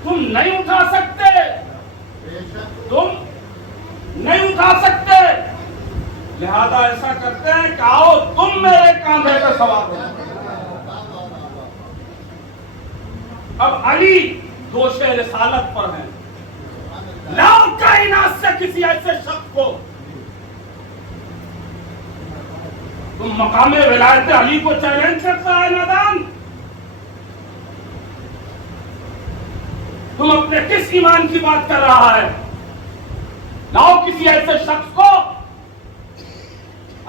تم نہیں اٹھا سکتے لہذا ایسا کرتے ہیں کہ آؤ تم میرے کاندھے پہ سوار ہو. اب علی دوش رسالت پر ہیں. لاؤ کائنات سے کسی ایسے شخص کو تم مقام ولایت علی کو چیلنج کرتا ہے نادان. تم اپنے کس ایمان کی بات کر رہا ہے. لاؤ کسی ایسے شخص کو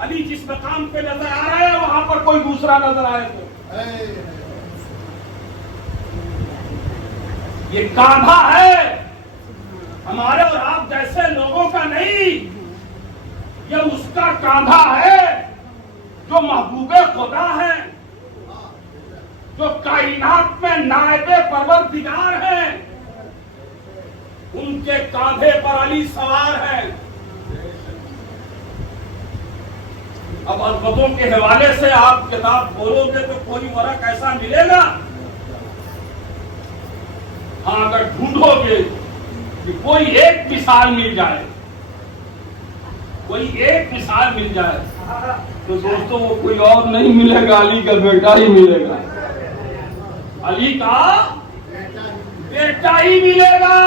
علی جس مقام پہ نظر آ رہا ہے وہاں پر کوئی دوسرا نظر آئے تو یہ کاندھا ہے ہمارے اور آپ جیسے لوگوں کا نہیں یہ اس کا کاندھا ہے جو محبوب خدا ہے جو کائنات میں نائب پروردگار ہیں. ان کے کاندھے پر علی سوار ہے. اب عظمتوں کے حوالے سے آپ کتاب بولو گے تو کوئی ورق ایسا ملے گا ہاں اگر ڈھونڈو گے کہ کوئی ایک مثال مل جائے تو دوستوں وہ کوئی اور نہیں ملے گا علی کا بیٹا ہی ملے گا. علی کا بیٹا ہی ملے گا.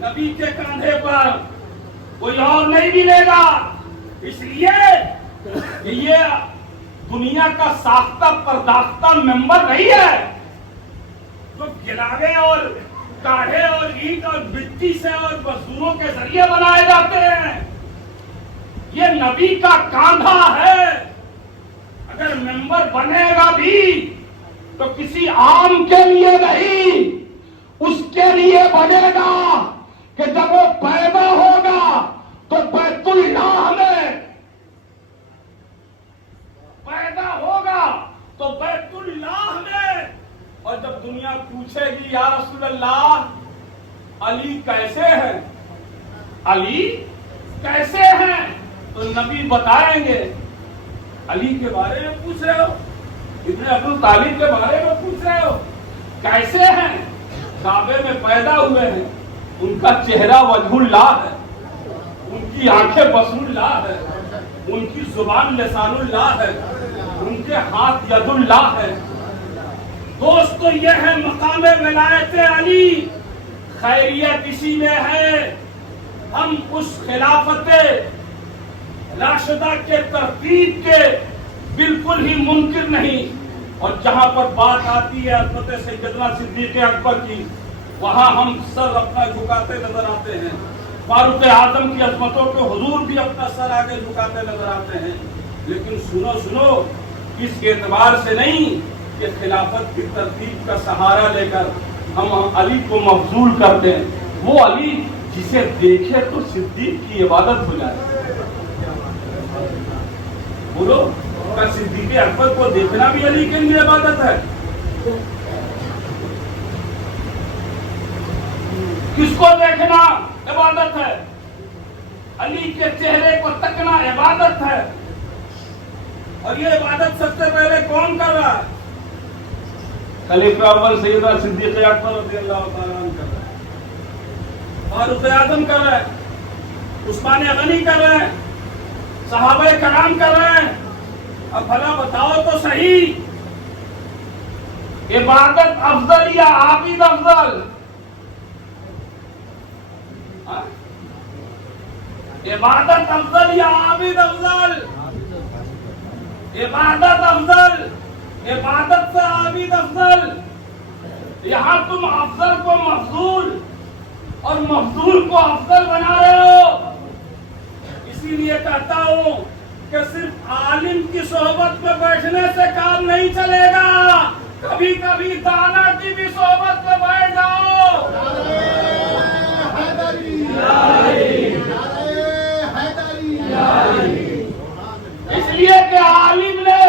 نبی کے کاندھے پر کوئی اور نہیں ملے گا. اس لیے کہ یہ دنیا کا ساختہ پرداختہ ممبر نہیں ہے جو گلاوے اور کاڑھے اور اینٹ اور مٹی سے اور مزدوروں کے ذریعے بنائے جاتے ہیں. یہ نبی کا کاندھا ہے. اگر ممبر بنے گا بھی تو کسی عام کے لیے نہیں اس کے لیے بنے گا کہ جب وہ پیدا ہوگا تو بیت اللہ میں اور جب دنیا پوچھے گی یا رسول اللہ علی کیسے ہیں تو نبی بتائیں گے علی کے بارے میں پوچھ رہے ہو ابن ابو طالب کے بارے میں پوچھ رہے ہو کیسے ہیں کعبے میں پیدا ہوئے ہیں ان کا چہرہ وجہ اللہ ہے ان کی آنکھیں بصر اللہ ہے ان کی زبان لسان اللہ ہے ان کے ہاتھ ید اللہ ہے. دوستو یہ ہے مقام ولایت علی. خیریت اسی میں ہے ہم اس خلافت راشدہ کے ترتیب کے بالکل ہی منکر نہیں. اور جہاں پر بات آتی ہے حضرت سیدنا صدیق اکبر کی وہاں ہم سر اپنا جھکاتے نظر آتے ہیں. فاروق اعظم کی عظمتوں کے حضور بھی اپنا سر آگے جھکاتے نظر آتے ہیں. لیکن سنو اس اعتبار سے نہیں کہ خلافت کی ترتیب کا سہارا لے کر ہم علی کو مفضول کرتے ہیں. وہ علی جسے دیکھے تو صدیق کی عبادت ہو جائے. بولو کیا صدیق اکبر کو دیکھنا بھی علی کے لیے عبادت ہے؟ کس کو دیکھنا عبادت ہے؟ علی کے چہرے کو تکنا عبادت ہے. اور یہ عبادت سب سے پہلے کون کر رہا ہے؟ خلیفہ اول سیدنا صدیق اکبر رضی اللہ تعالیٰ عنہ کر رہا ہے، فاروق اعظم کر رہا ہے، عثمان غنی کر رہے ہیں، صحابہ کرام کر رہے ہیں۔ اب بھلا بتاؤ تو صحیح، عبادت افضل یا عابد افضل؟ عبادت افضل یا عابد افضل؟ عبادت افضل، عبادت سے عابد افضل۔ یہاں تم افضل کو مفضول اور مفضول کو افضل بنا رہے ہو۔ اسی لیے کہتا ہوں کہ صرف عالم کی صحبت میں بیٹھنے سے کام نہیں چلے گا، کبھی کبھی دانا کی بھی صحبت میں بیٹھ جاؤ۔ اس لیے کہ عالم نے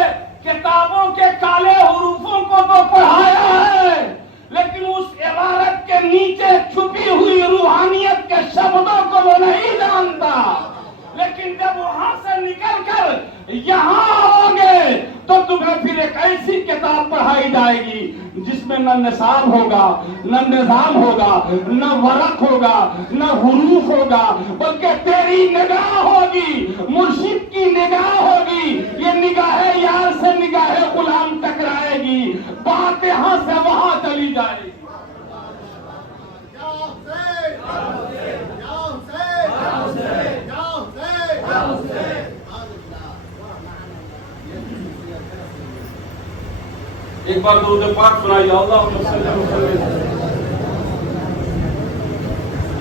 کتابوں کے کالے حروفوں کو تو پڑھایا ہے، لیکن اس عبارت کے نیچے چھپی ہوئی روحانیت کے شبدوں کو وہ نہیں جانتا۔ لیکن جب وہاں سے نکل کر یہاں آؤ گے تو تمہیں پھر ایک ایسی کتاب پڑھائی جائے گی جس میں نہ نصاب ہوگا، نہ نظام ہوگا، نہ ورق ہوگا، نہ حروف ہوگا، بلکہ تیری نگاہ ہوگی، مرشد کی نگاہ ہوگی۔ یہ نگاہ یار سے نگاہ غلام ٹکرائے گی، بات یہاں سے وہاں چلی جائے گی۔ ایک بار درود پاک سنائیے، اللہم صلی اللہ علیہ وسلم۔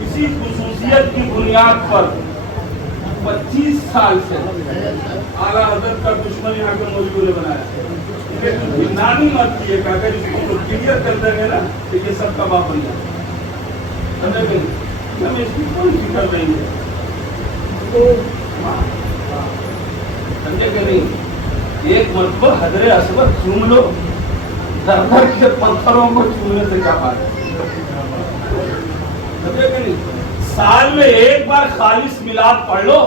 اسی خصوصیت کی بنیاد پر 25 سال سے اعلیٰ حضرت کا دشمن یہاں کے مولویوں نے بنایا، لیکن جنانی مت کیے کہ اگر اس کو کلیئر کر دیں گے نا تو یہ سب کا باپ بن جائے۔ ہمیں اس کی کوئی فکر نہیں ہے، سمجھے کہ نہیں؟ ایک مرتبہ حضر اسود چوم لو، در در کے پتھروں کو چومنے سے کیا بات ہے؟ سمجھے کہ نہیں؟ سال میں ایک بار خالص میلاد پڑھ لو،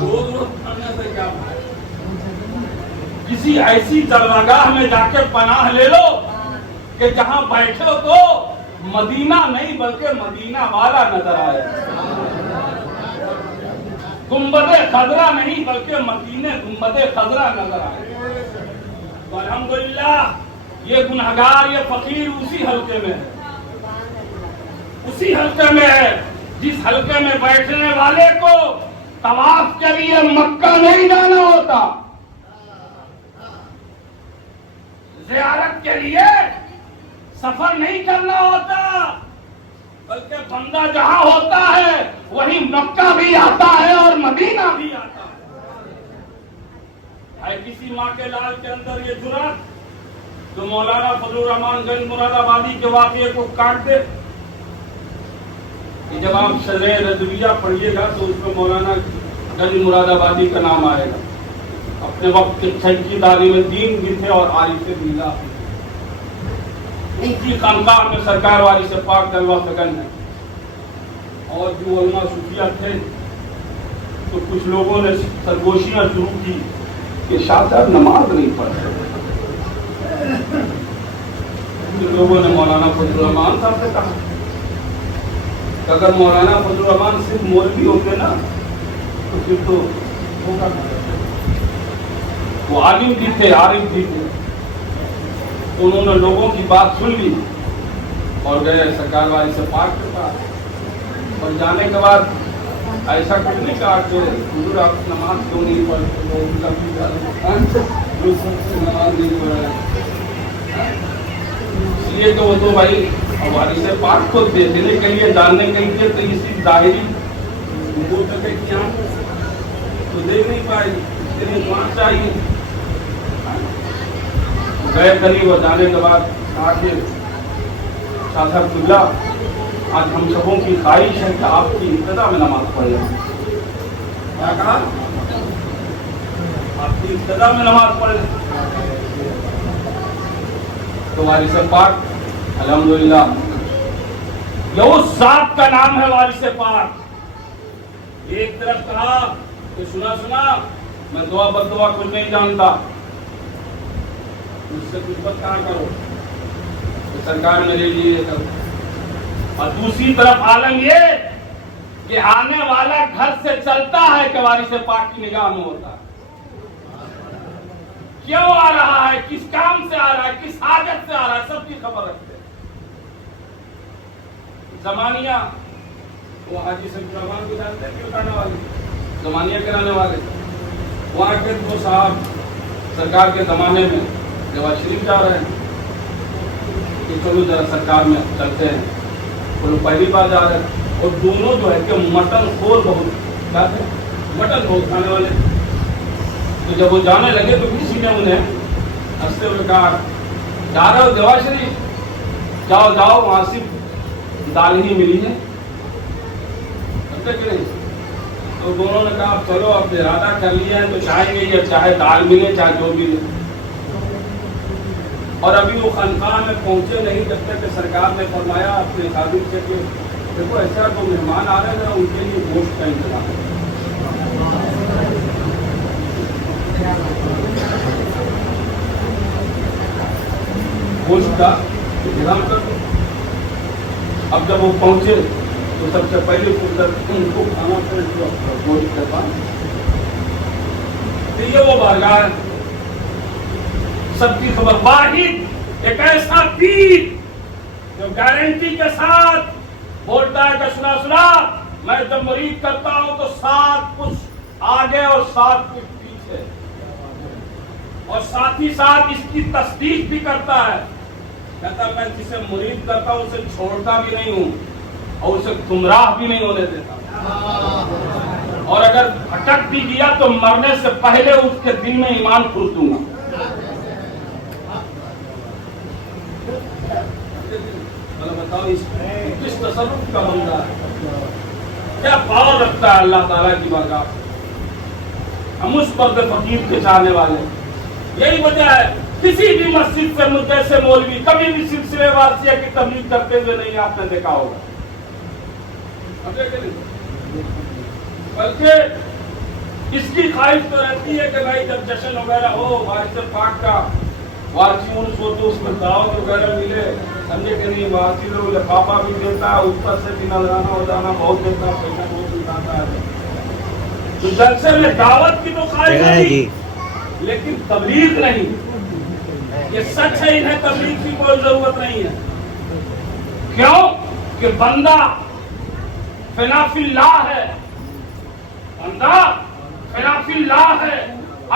روز روز پڑھنے سے کیا بات ہے؟ کسی ایسی جلوہگاہ میں جا کے پناہ لے لو کہ جہاں بیٹھے ہو تو مدینہ نہیں بلکہ مدینہ والا نظر آئے، گنبد خضرا نہیں بلکہ مدینے گنبد خضرا نظر آئے۔ تو الحمدللہ یہ گنہگار، یہ فقیر اسی حلقے میں ہے، اسی حلقے میں ہے جس حلقے میں بیٹھنے والے کو طواف کے لیے مکہ نہیں جانا ہوتا، زیارت کے لیے سفر نہیں کرنا ہوتا، بلکہ بندہ جہاں ہوتا ہے وہی مکہ بھی آتا ہے اور مدینہ بھی آتا ہے۔ کسی ماں کے لال کے اندر یہ جرات جو مولانا فضل الرحمان گنج مراد آبادی کے واقعے کو کاٹ دے کہ جب آپ شرح رضویہ پڑھیے گا تو اس میں مولانا گنج مراد آبادی کا نام آئے گا۔ اپنے وقت کے چھٹی تعلیم دین بھی تھے اور عارف باللہ بھی، ان کی خانقاہ میں سرکار والی سے پاک دلوہ فگن ہے۔ اور جو علماء صوفیہ تھے تو کچھ لوگوں نے سرگوشیاں شروع کی کہ شاہ صاحب نماز نہیں پڑھتے۔ کچھ لوگوں نے مولانا فضل الرحمان صاحب سے کہا کہ اگر مولانا فضل الرحمان صرف مولوی ہوتے نا تو پھر تو ہوگا، وہ عالم بھی تھے، عارف بھی تھے۔ انہوں نے لوگوں کی بات سن لی اور گئے سرکار والی سے پاک کے پاس، اور جانے کے بعد ایسا کچھ نہیں کہا کہ حضور آپ نماز کیوں نہیں پڑھتے، نماز نہیں پڑھ رہے، اس لیے کہ وہ تو بھائی والی سے پاک کو دیکھنے کے لیے جاننے کے لیے تو اسی ظاہری حضور تک یہاں تو دیکھ نہیں پائے، اس لیے وہاں چاہیے۔ گئے قریب اور جانے کے بعد کہا کہ شاہ صاحب قبلہ آج ہم سبوں کی خواہش ہے کہ آپ کی ابتدا میں نماز پڑھ لیں۔ کیا کہا؟ آپ کی ابتدا میں نماز پڑھ لیں۔ تو وارث پاک الحمدللہ یہ اس ذات کا نام ہے، وارث پاک۔ ایک طرف کہا کہ سنا میں دعا بدعا کچھ نہیں جانتا، مجھ سے کچھ بات کہاں کرو تو سرکار میرے لیے کرو۔ اور دوسری طرف عالم یہ کہ آنے والا گھر سے چلتا ہے کہ وارث پاک کی نگاہ میں ہوتا ہے، کیوں آ رہا ہے، کس کام سے آ رہا ہے، کس حاجت سے آ رہا ہے، سب کی خبر رکھتے ہیں۔ زمانیہ وہ حاجی صاحب رحمان کو جانتے ہیں، کیوں کرانے والے زمانیہ کرانے والے وہاں کے دو صاحب سرکار کے زمانے میں نواز شریف جا رہے ہیں کہ چلو ذرا سرکار میں چلتے ہیں، وہ لوگ پہلی بار جا رہے ہیں، اور دونوں جو ہے کہ مٹن خور بہت کھاتے ہیں، مٹن بہت کھانے والے۔ تو جب وہ جانے لگے تو کسی نے انہیں ہنستے ہوئے کہا جا رہے ہو نواز شریف، جاؤ جاؤ وہاں صرف دال ہی ملی ہے، کہ نہیں؟ تو دونوں نے کہا چلو اب ارادہ کر لیا ہے تو چاہیں گے یا چاہے دال ملے چاہے جو ملے۔ اور ابھی وہ خانقاہ میں پہنچے نہیں جب تک کہ سرکار نے فرمایا اپنے خادم سے کہ دیکھو ایسا تو مہمان آ رہے ہیں ان کے لیے گوشت کا انتظام ہے، گوشت کا انتظام کر دو۔ اب جب وہ پہنچے تو سب سے پہلے ان کو کھانا گوشت کے پاس یہ وہ بارگاہ سب کی خبر، واحد ایک ایسا پیر جو گارنٹی کے ساتھ بولتا ہے کہ سنا سنا میں جب مرید کرتا ہوں تو 7 کچھ آگے اور 7 کچھ پیچھے، اور ساتھ ہی ساتھ اس کی تصدیق بھی کرتا ہے، کہتا میں جسے مرید کرتا ہوں اسے چھوڑتا بھی نہیں ہوں اور اسے گمراہ بھی نہیں ہونے دیتا، اور اگر بھٹک بھی گیا تو مرنے سے پہلے اس کے دل میں ایمان پھوس دوں گا۔ بتاؤ کس تصرف کا بندہ ہے، کیا پاور رکھتا ہے اللہ تعالیٰ کی بارگاہ۔ ہم اس پرد فقیر کے چاہنے والے، یہی وجہ ہے کسی بھی مسجد سے جیسے مولوی کبھی بھی سلسلے وارثیہ کی تبلیغ کرتے ہوئے نہیں آپ نے دیکھا ہوگا، بلکہ اس کی خواہش تو رہتی ہے کہ بھائی جب جشن وغیرہ ہو وارث پاک کا، وارثی انس ہو تو اس میں دعوت وغیرہ ملے، سمجھے کہ نہیں، وارثی لوگ لفافہ بھی دیتا ہے، اوپر سے بھی نظرانہ ہو جانا بہت دیتا ہے، پیسہ بہت ملتا ہے، تو جلسے میں دعوت کی تو خواہش ہے لیکن تبلیغ نہیں، یہ سچ ہے انہیں تبلیغ کی کوئی ضرورت نہیں ہے۔ کیوں کہ بندہ فنا فی اللہ ہے، بندہ فنا فی اللہ ہے،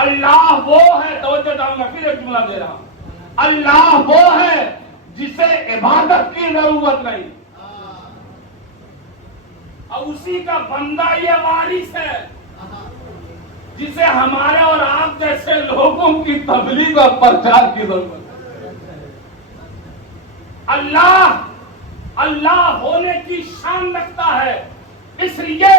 اللہ وہ ہے، توجہ جاؤں گا پھر ایک جملہ دے رہا ہوں، اللہ وہ ہے جسے عبادت کی ضرورت نہیں، اور اسی کا بندہ یہ وارث ہے جسے ہمارے اور آپ جیسے لوگوں کی تبلیغ اور پرچار کی ضرورت ہے۔ اللہ اللہ ہونے کی شان رکھتا ہے، اس لیے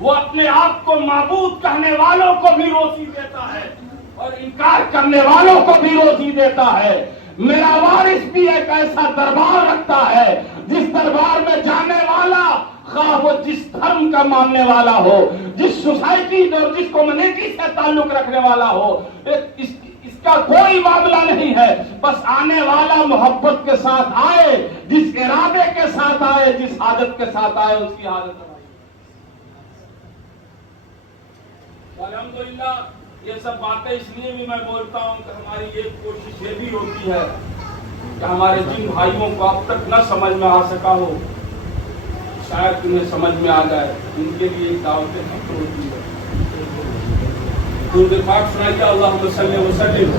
وہ اپنے آپ کو معبود کہنے والوں کو بھی روزی دیتا ہے اور انکار کرنے والوں کو بھی روزی دیتا ہے۔ میرا وارث بھی ایک ایسا دربار رکھتا ہے جس دربار میں جانے والا خواہ وہ جس دھرم کا ماننے والا ہو، جس سوسائٹی اور جس کمیونٹی سے تعلق رکھنے والا ہو، اس کا کوئی معاملہ نہیں ہے، بس آنے والا محبت کے ساتھ آئے، جس ارادے کے ساتھ آئے، جس حاجت کے ساتھ آئے اس کی حاجت آئے۔ الحمدللہ یہ سب باتیں اس لیے بھی میں بولتا ہوں کہ ہماری ایک کوشش یہ بھی ہوتی ہے کہ ہمارے جن بھائیوں کو اب تک نہ سمجھ میں آ سکا ہو شاید انہیں سمجھ میں آ جائے، ان کے لیے ایک دعوت حق ہوتی ہے۔ درود پاک سنائیے، اللہم صلی وسلم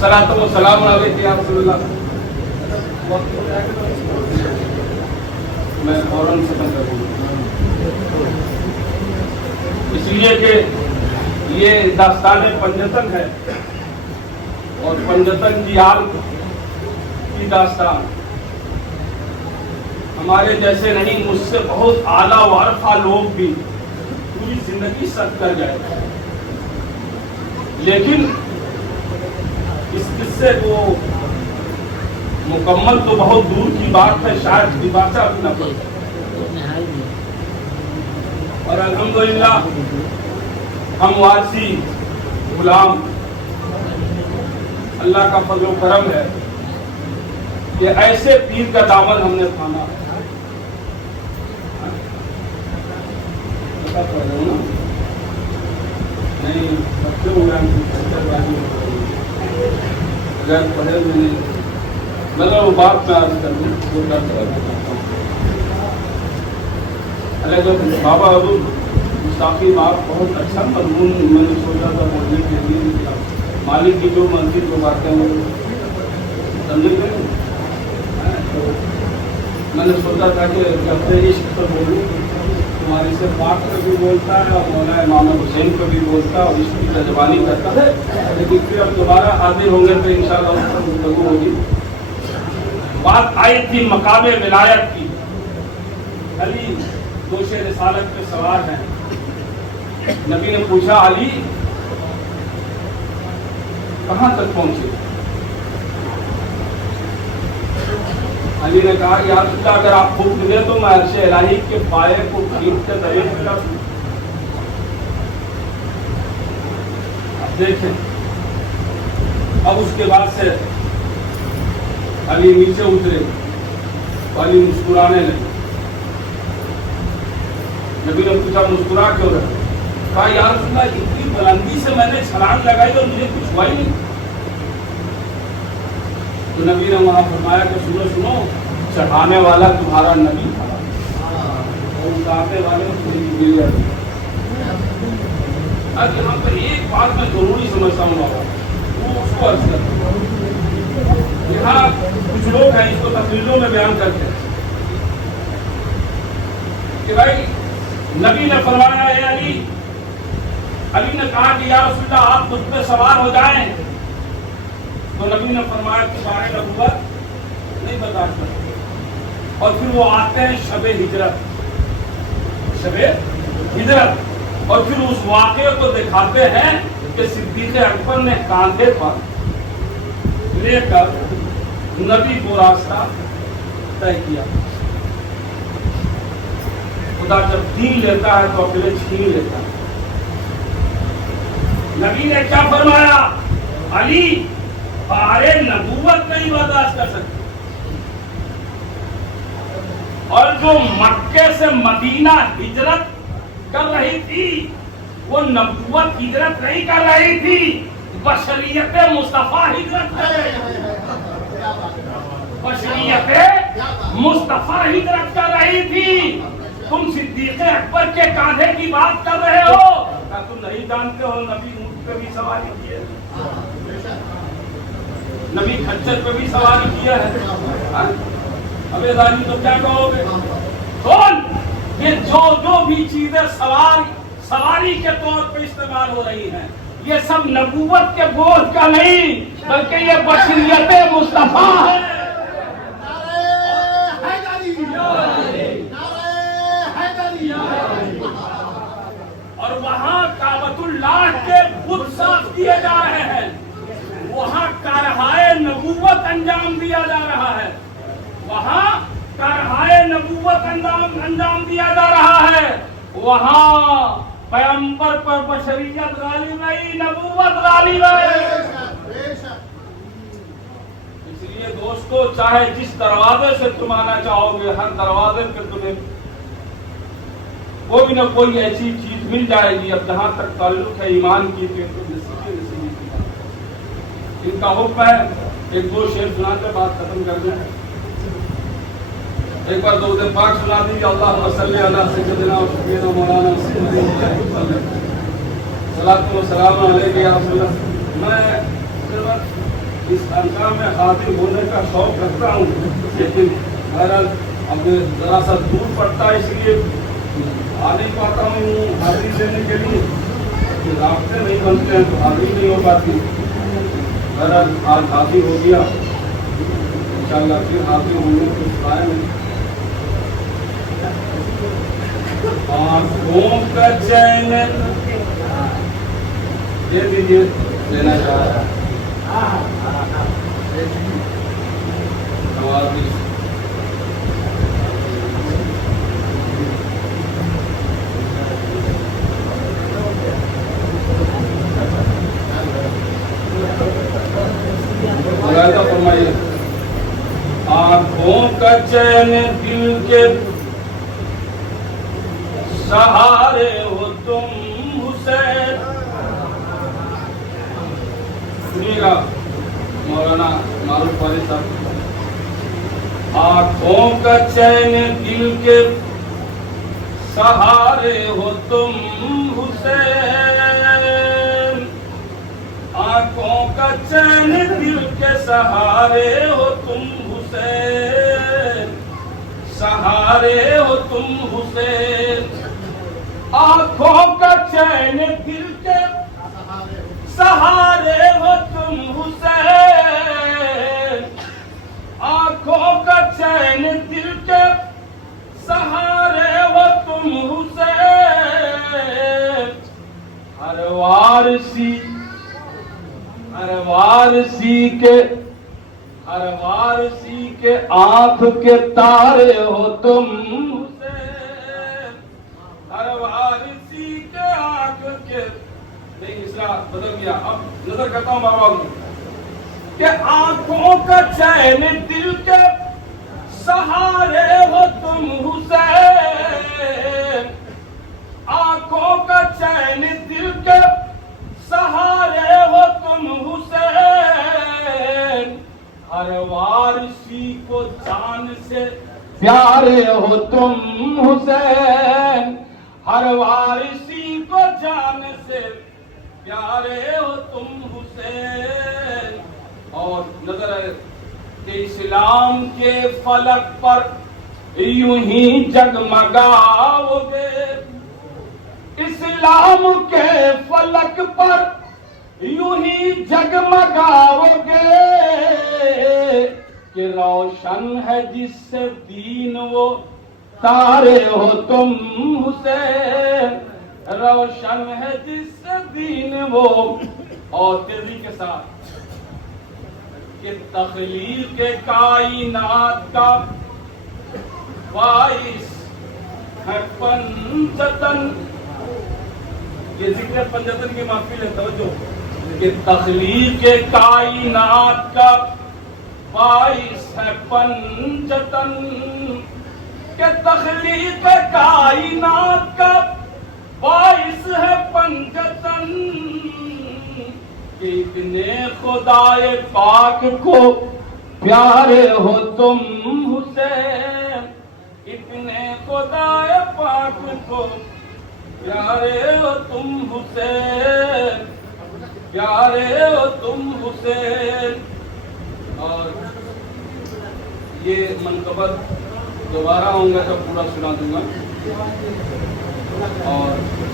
صلاۃ و سلام علیک یا رسول اللہ۔ میں فوراً سے بند کروں گا اس لیے کہ یہ داستان پنجتن ہے اور پنجتن کی آل کی داستان ہمارے جیسے نہیں، مجھ سے بہت اعلیٰ وارفہ لوگ بھی پوری زندگی سد کر جائے، لیکن اس قصے کو مکمل تو بہت دور کی بات ہے، شاید دباچہ بھی نہ پڑے، اور الحمدللہ ہم وارثی غلام اللہ کا فضل و کرم ہے کہ ایسے پیر کا دامن ہم نے تھاما. نہیں بچوں اگر پڑھے میں مطلب وہ بات میں عرض کر دوں. بابا ابو مستقی بات بہت اچھا مضمون میں نے سوچا تھا بولنے کے لیے. مالک کی جو منزل جو باتیں ہیں سمجھے گئے. میں نے سوچا تھا کہ اپنے عشق پر بولوں. تمہاری سے پاک پہ بھی بولتا ہے اور مولانا امام حسین پہ بھی بولتا ہے اور اس کی ترجمانی کرتا ہے. لیکن پھر اب دوبارہ حاضر ہوں گے تو انشاءاللہ اس پر گفتگو ہوگی. بات آئی تھی مقام ولایت کی. علی دوش رسالت پہ سوار ہیں. نبی نے پوچھا علی کہاں تک پہنچے؟ علی نے کہا یا رسول اللہ اگر آپ حکم دیں تو میں عرش الہی کے پائے کو کھینچ کے درے پہ رکھ دوں. اب دیکھیں اب اس کے بعد سے علی نیچے اترے تو علی مسکرانے لگے. نبی نے پوچھا مسکرا کیوں رہے؟ کہا یا رسول اللہ اتنی بلندی سے میں نے چھلانگ لگائی اور مجھے کچھ ہوا ہی نہیں. تو نبی نے وہاں فرمایا کہ سنو سنو چڑھانے والا تمہارا نبی تھا اور اتارنے والے تمہیں گریا. اب یہاں پر ایک بات میں ضروری سمجھتا ہوں بابا وہ اس کو عرض کرتا ہوں. یہاں کچھ لوگ ہیں اس کو تقریروں میں بیان کرتے ہیں کہ بھائی نبی نے فرمایا ہے علی. علی نے کہا کہ یا رسول اللہ آپ خود پہ سوار ہو جائیں. تو نبی نے فرمایا تمہارے نبوت نہیں برداشت کرتے. اور پھر وہ آتے ہیں شب ہجرت اور پھر اس واقعے کو دکھاتے ہیں کہ صدیق اکبر نے کاندھے پر لے کر نبی کو راستہ طے کیا. خدا جب دین لیتا ہے تو اپنے چھین لیتا ہے. نبی نے کیا فرمایا؟ علی بارے نبوت نہیں برداشت کر سکتے. اور جو مکے سے مدینہ ہجرت کر رہی تھی وہ نبوت ہجرت نہیں کر رہی تھی, بشریت مصطفیٰ ہجرت کر رہی تھی. بشریت مصطفیٰ ہجرت کر رہی تھی. تم صدیق اکبر کے کاندھے کی بات کر رہے ہو. کیا تم نہیں جانتے ہو نبی اونٹ پہ بھی سواری کی ہے, نبی کھچر پہ بھی سواری کیا ہے. ابے دانی تو کیا کہو گے؟ کون یہ جو بھی چیزیں سواری کے طور پہ استعمال ہو رہی ہیں یہ سب نبوت کے بوجھ کا نہیں بلکہ یہ بشریت مصطفیٰ ہے. اور وہاں کعبۃ اللہ کے بت صاف کیے جا رہے ہیں. وہاں کارہائے نبوت انجام دیا جا رہا ہے. وہاں کارہائے نبوت انجام دیا جا رہا ہے. وہاں پیغمبر پر بشریت غالب نہیں, نبوت غالب ہے. اس لیے دوستو چاہے جس دروازے سے تم آنا چاہو گے ہر دروازے پہ تمہیں کوئی نہ کوئی ایسی چیز مل جائے گی. اب جہاں تک تعلق ہے ایمان کی پھر تم ان کا حکم ہے. ایک دو شعر سنا کے بات ختم کر دیں. ایک بار درود پاک سنا دیجیے. اللہم صلی علی سیدنا و سیدنا مولانا صلاۃ و سلام علیہ یا رسول اللہ. میں اس خانقاہ میں حاضر ہونے کا شوق رکھتا ہوں لیکن بہرحال اب ذرا سا دور پڑتا ہے اس لیے آ نہیں پاتا ہوں حاضری دینے کے لیے. رابطے نہیں بنتے ہیں تو حاضری نہیں ہو پاتی. بہرحال آج حاضر ہو گیا, انشاءاللہ پھر حاضر ہونے کو قائم ہے. آنکھوں کا چین دے دیجیے, لینا چاہ رہا ہے. کا چین دل کے سہارے ہو تم حسین. سنیے گا مولانا معروف والی صاحب. آنکھوں کا چین دل کے سہارے ہو تم حسین. آنکھوں کا چین دل کے سہارے ہو تم حسین. سہارے ہو تم حسین. آنکھوں کا چین دل کے سہارے ہو تم حسین. آنکھوں کا چین دل کے سہارے ہو تم حسین. ہر وارسی کے آنکھ کے تارے ہو تم حسین. ہر وارسی کے آنکھ کے نہیں اسرا بدل گیا. اب نظر کرتا ہوں بابا کہ آنکھوں کا چین دل کے سہارے ہو تم حسین. آنکھوں کا چین دل کے سہارے ہو تم حسین. ہر وارثی کو جان سے پیارے ہو تم حسین. ہر وارثی کو جان سے پیارے ہو تم حسین. اور نظر ہے کہ اسلام کے فلک پر یوں ہی جگمگاؤ گے. اسلام کے فلک پر یوں ہی جگمگاؤ گے کہ روشن ہے جس سے دین وہ تارے ہو تم حسین. روشن ہے جس سے دین وہ. اور تیزی کے ساتھ کہ تخلیق کائنات کا باعث ہے پنجتن. یہ ذکر پنجتن کی محفل ہے. توجہ کہ تخلیق کائنات کا باعث ہے پنجتن. کہ تخلیق کائنات کا باعث ہے پنجتن. کہ ابن خدائے پاک کو پیارے ہو تم حسین. ابن خدائے پاک کو پیارے ہو تم حسین. پیارے ہو تم حسین. اور یہ منقبت دوبارہ ہوں گا تو پورا سنا دوں گا. اور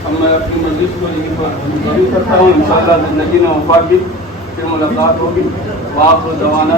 اب میں اپنی مجلس کو یہیں پر مکمل کرتا ہوں. انشاءاللہ زندگی میں وفات بھی پھر ملاقات ہوگی. وآخر دعوانا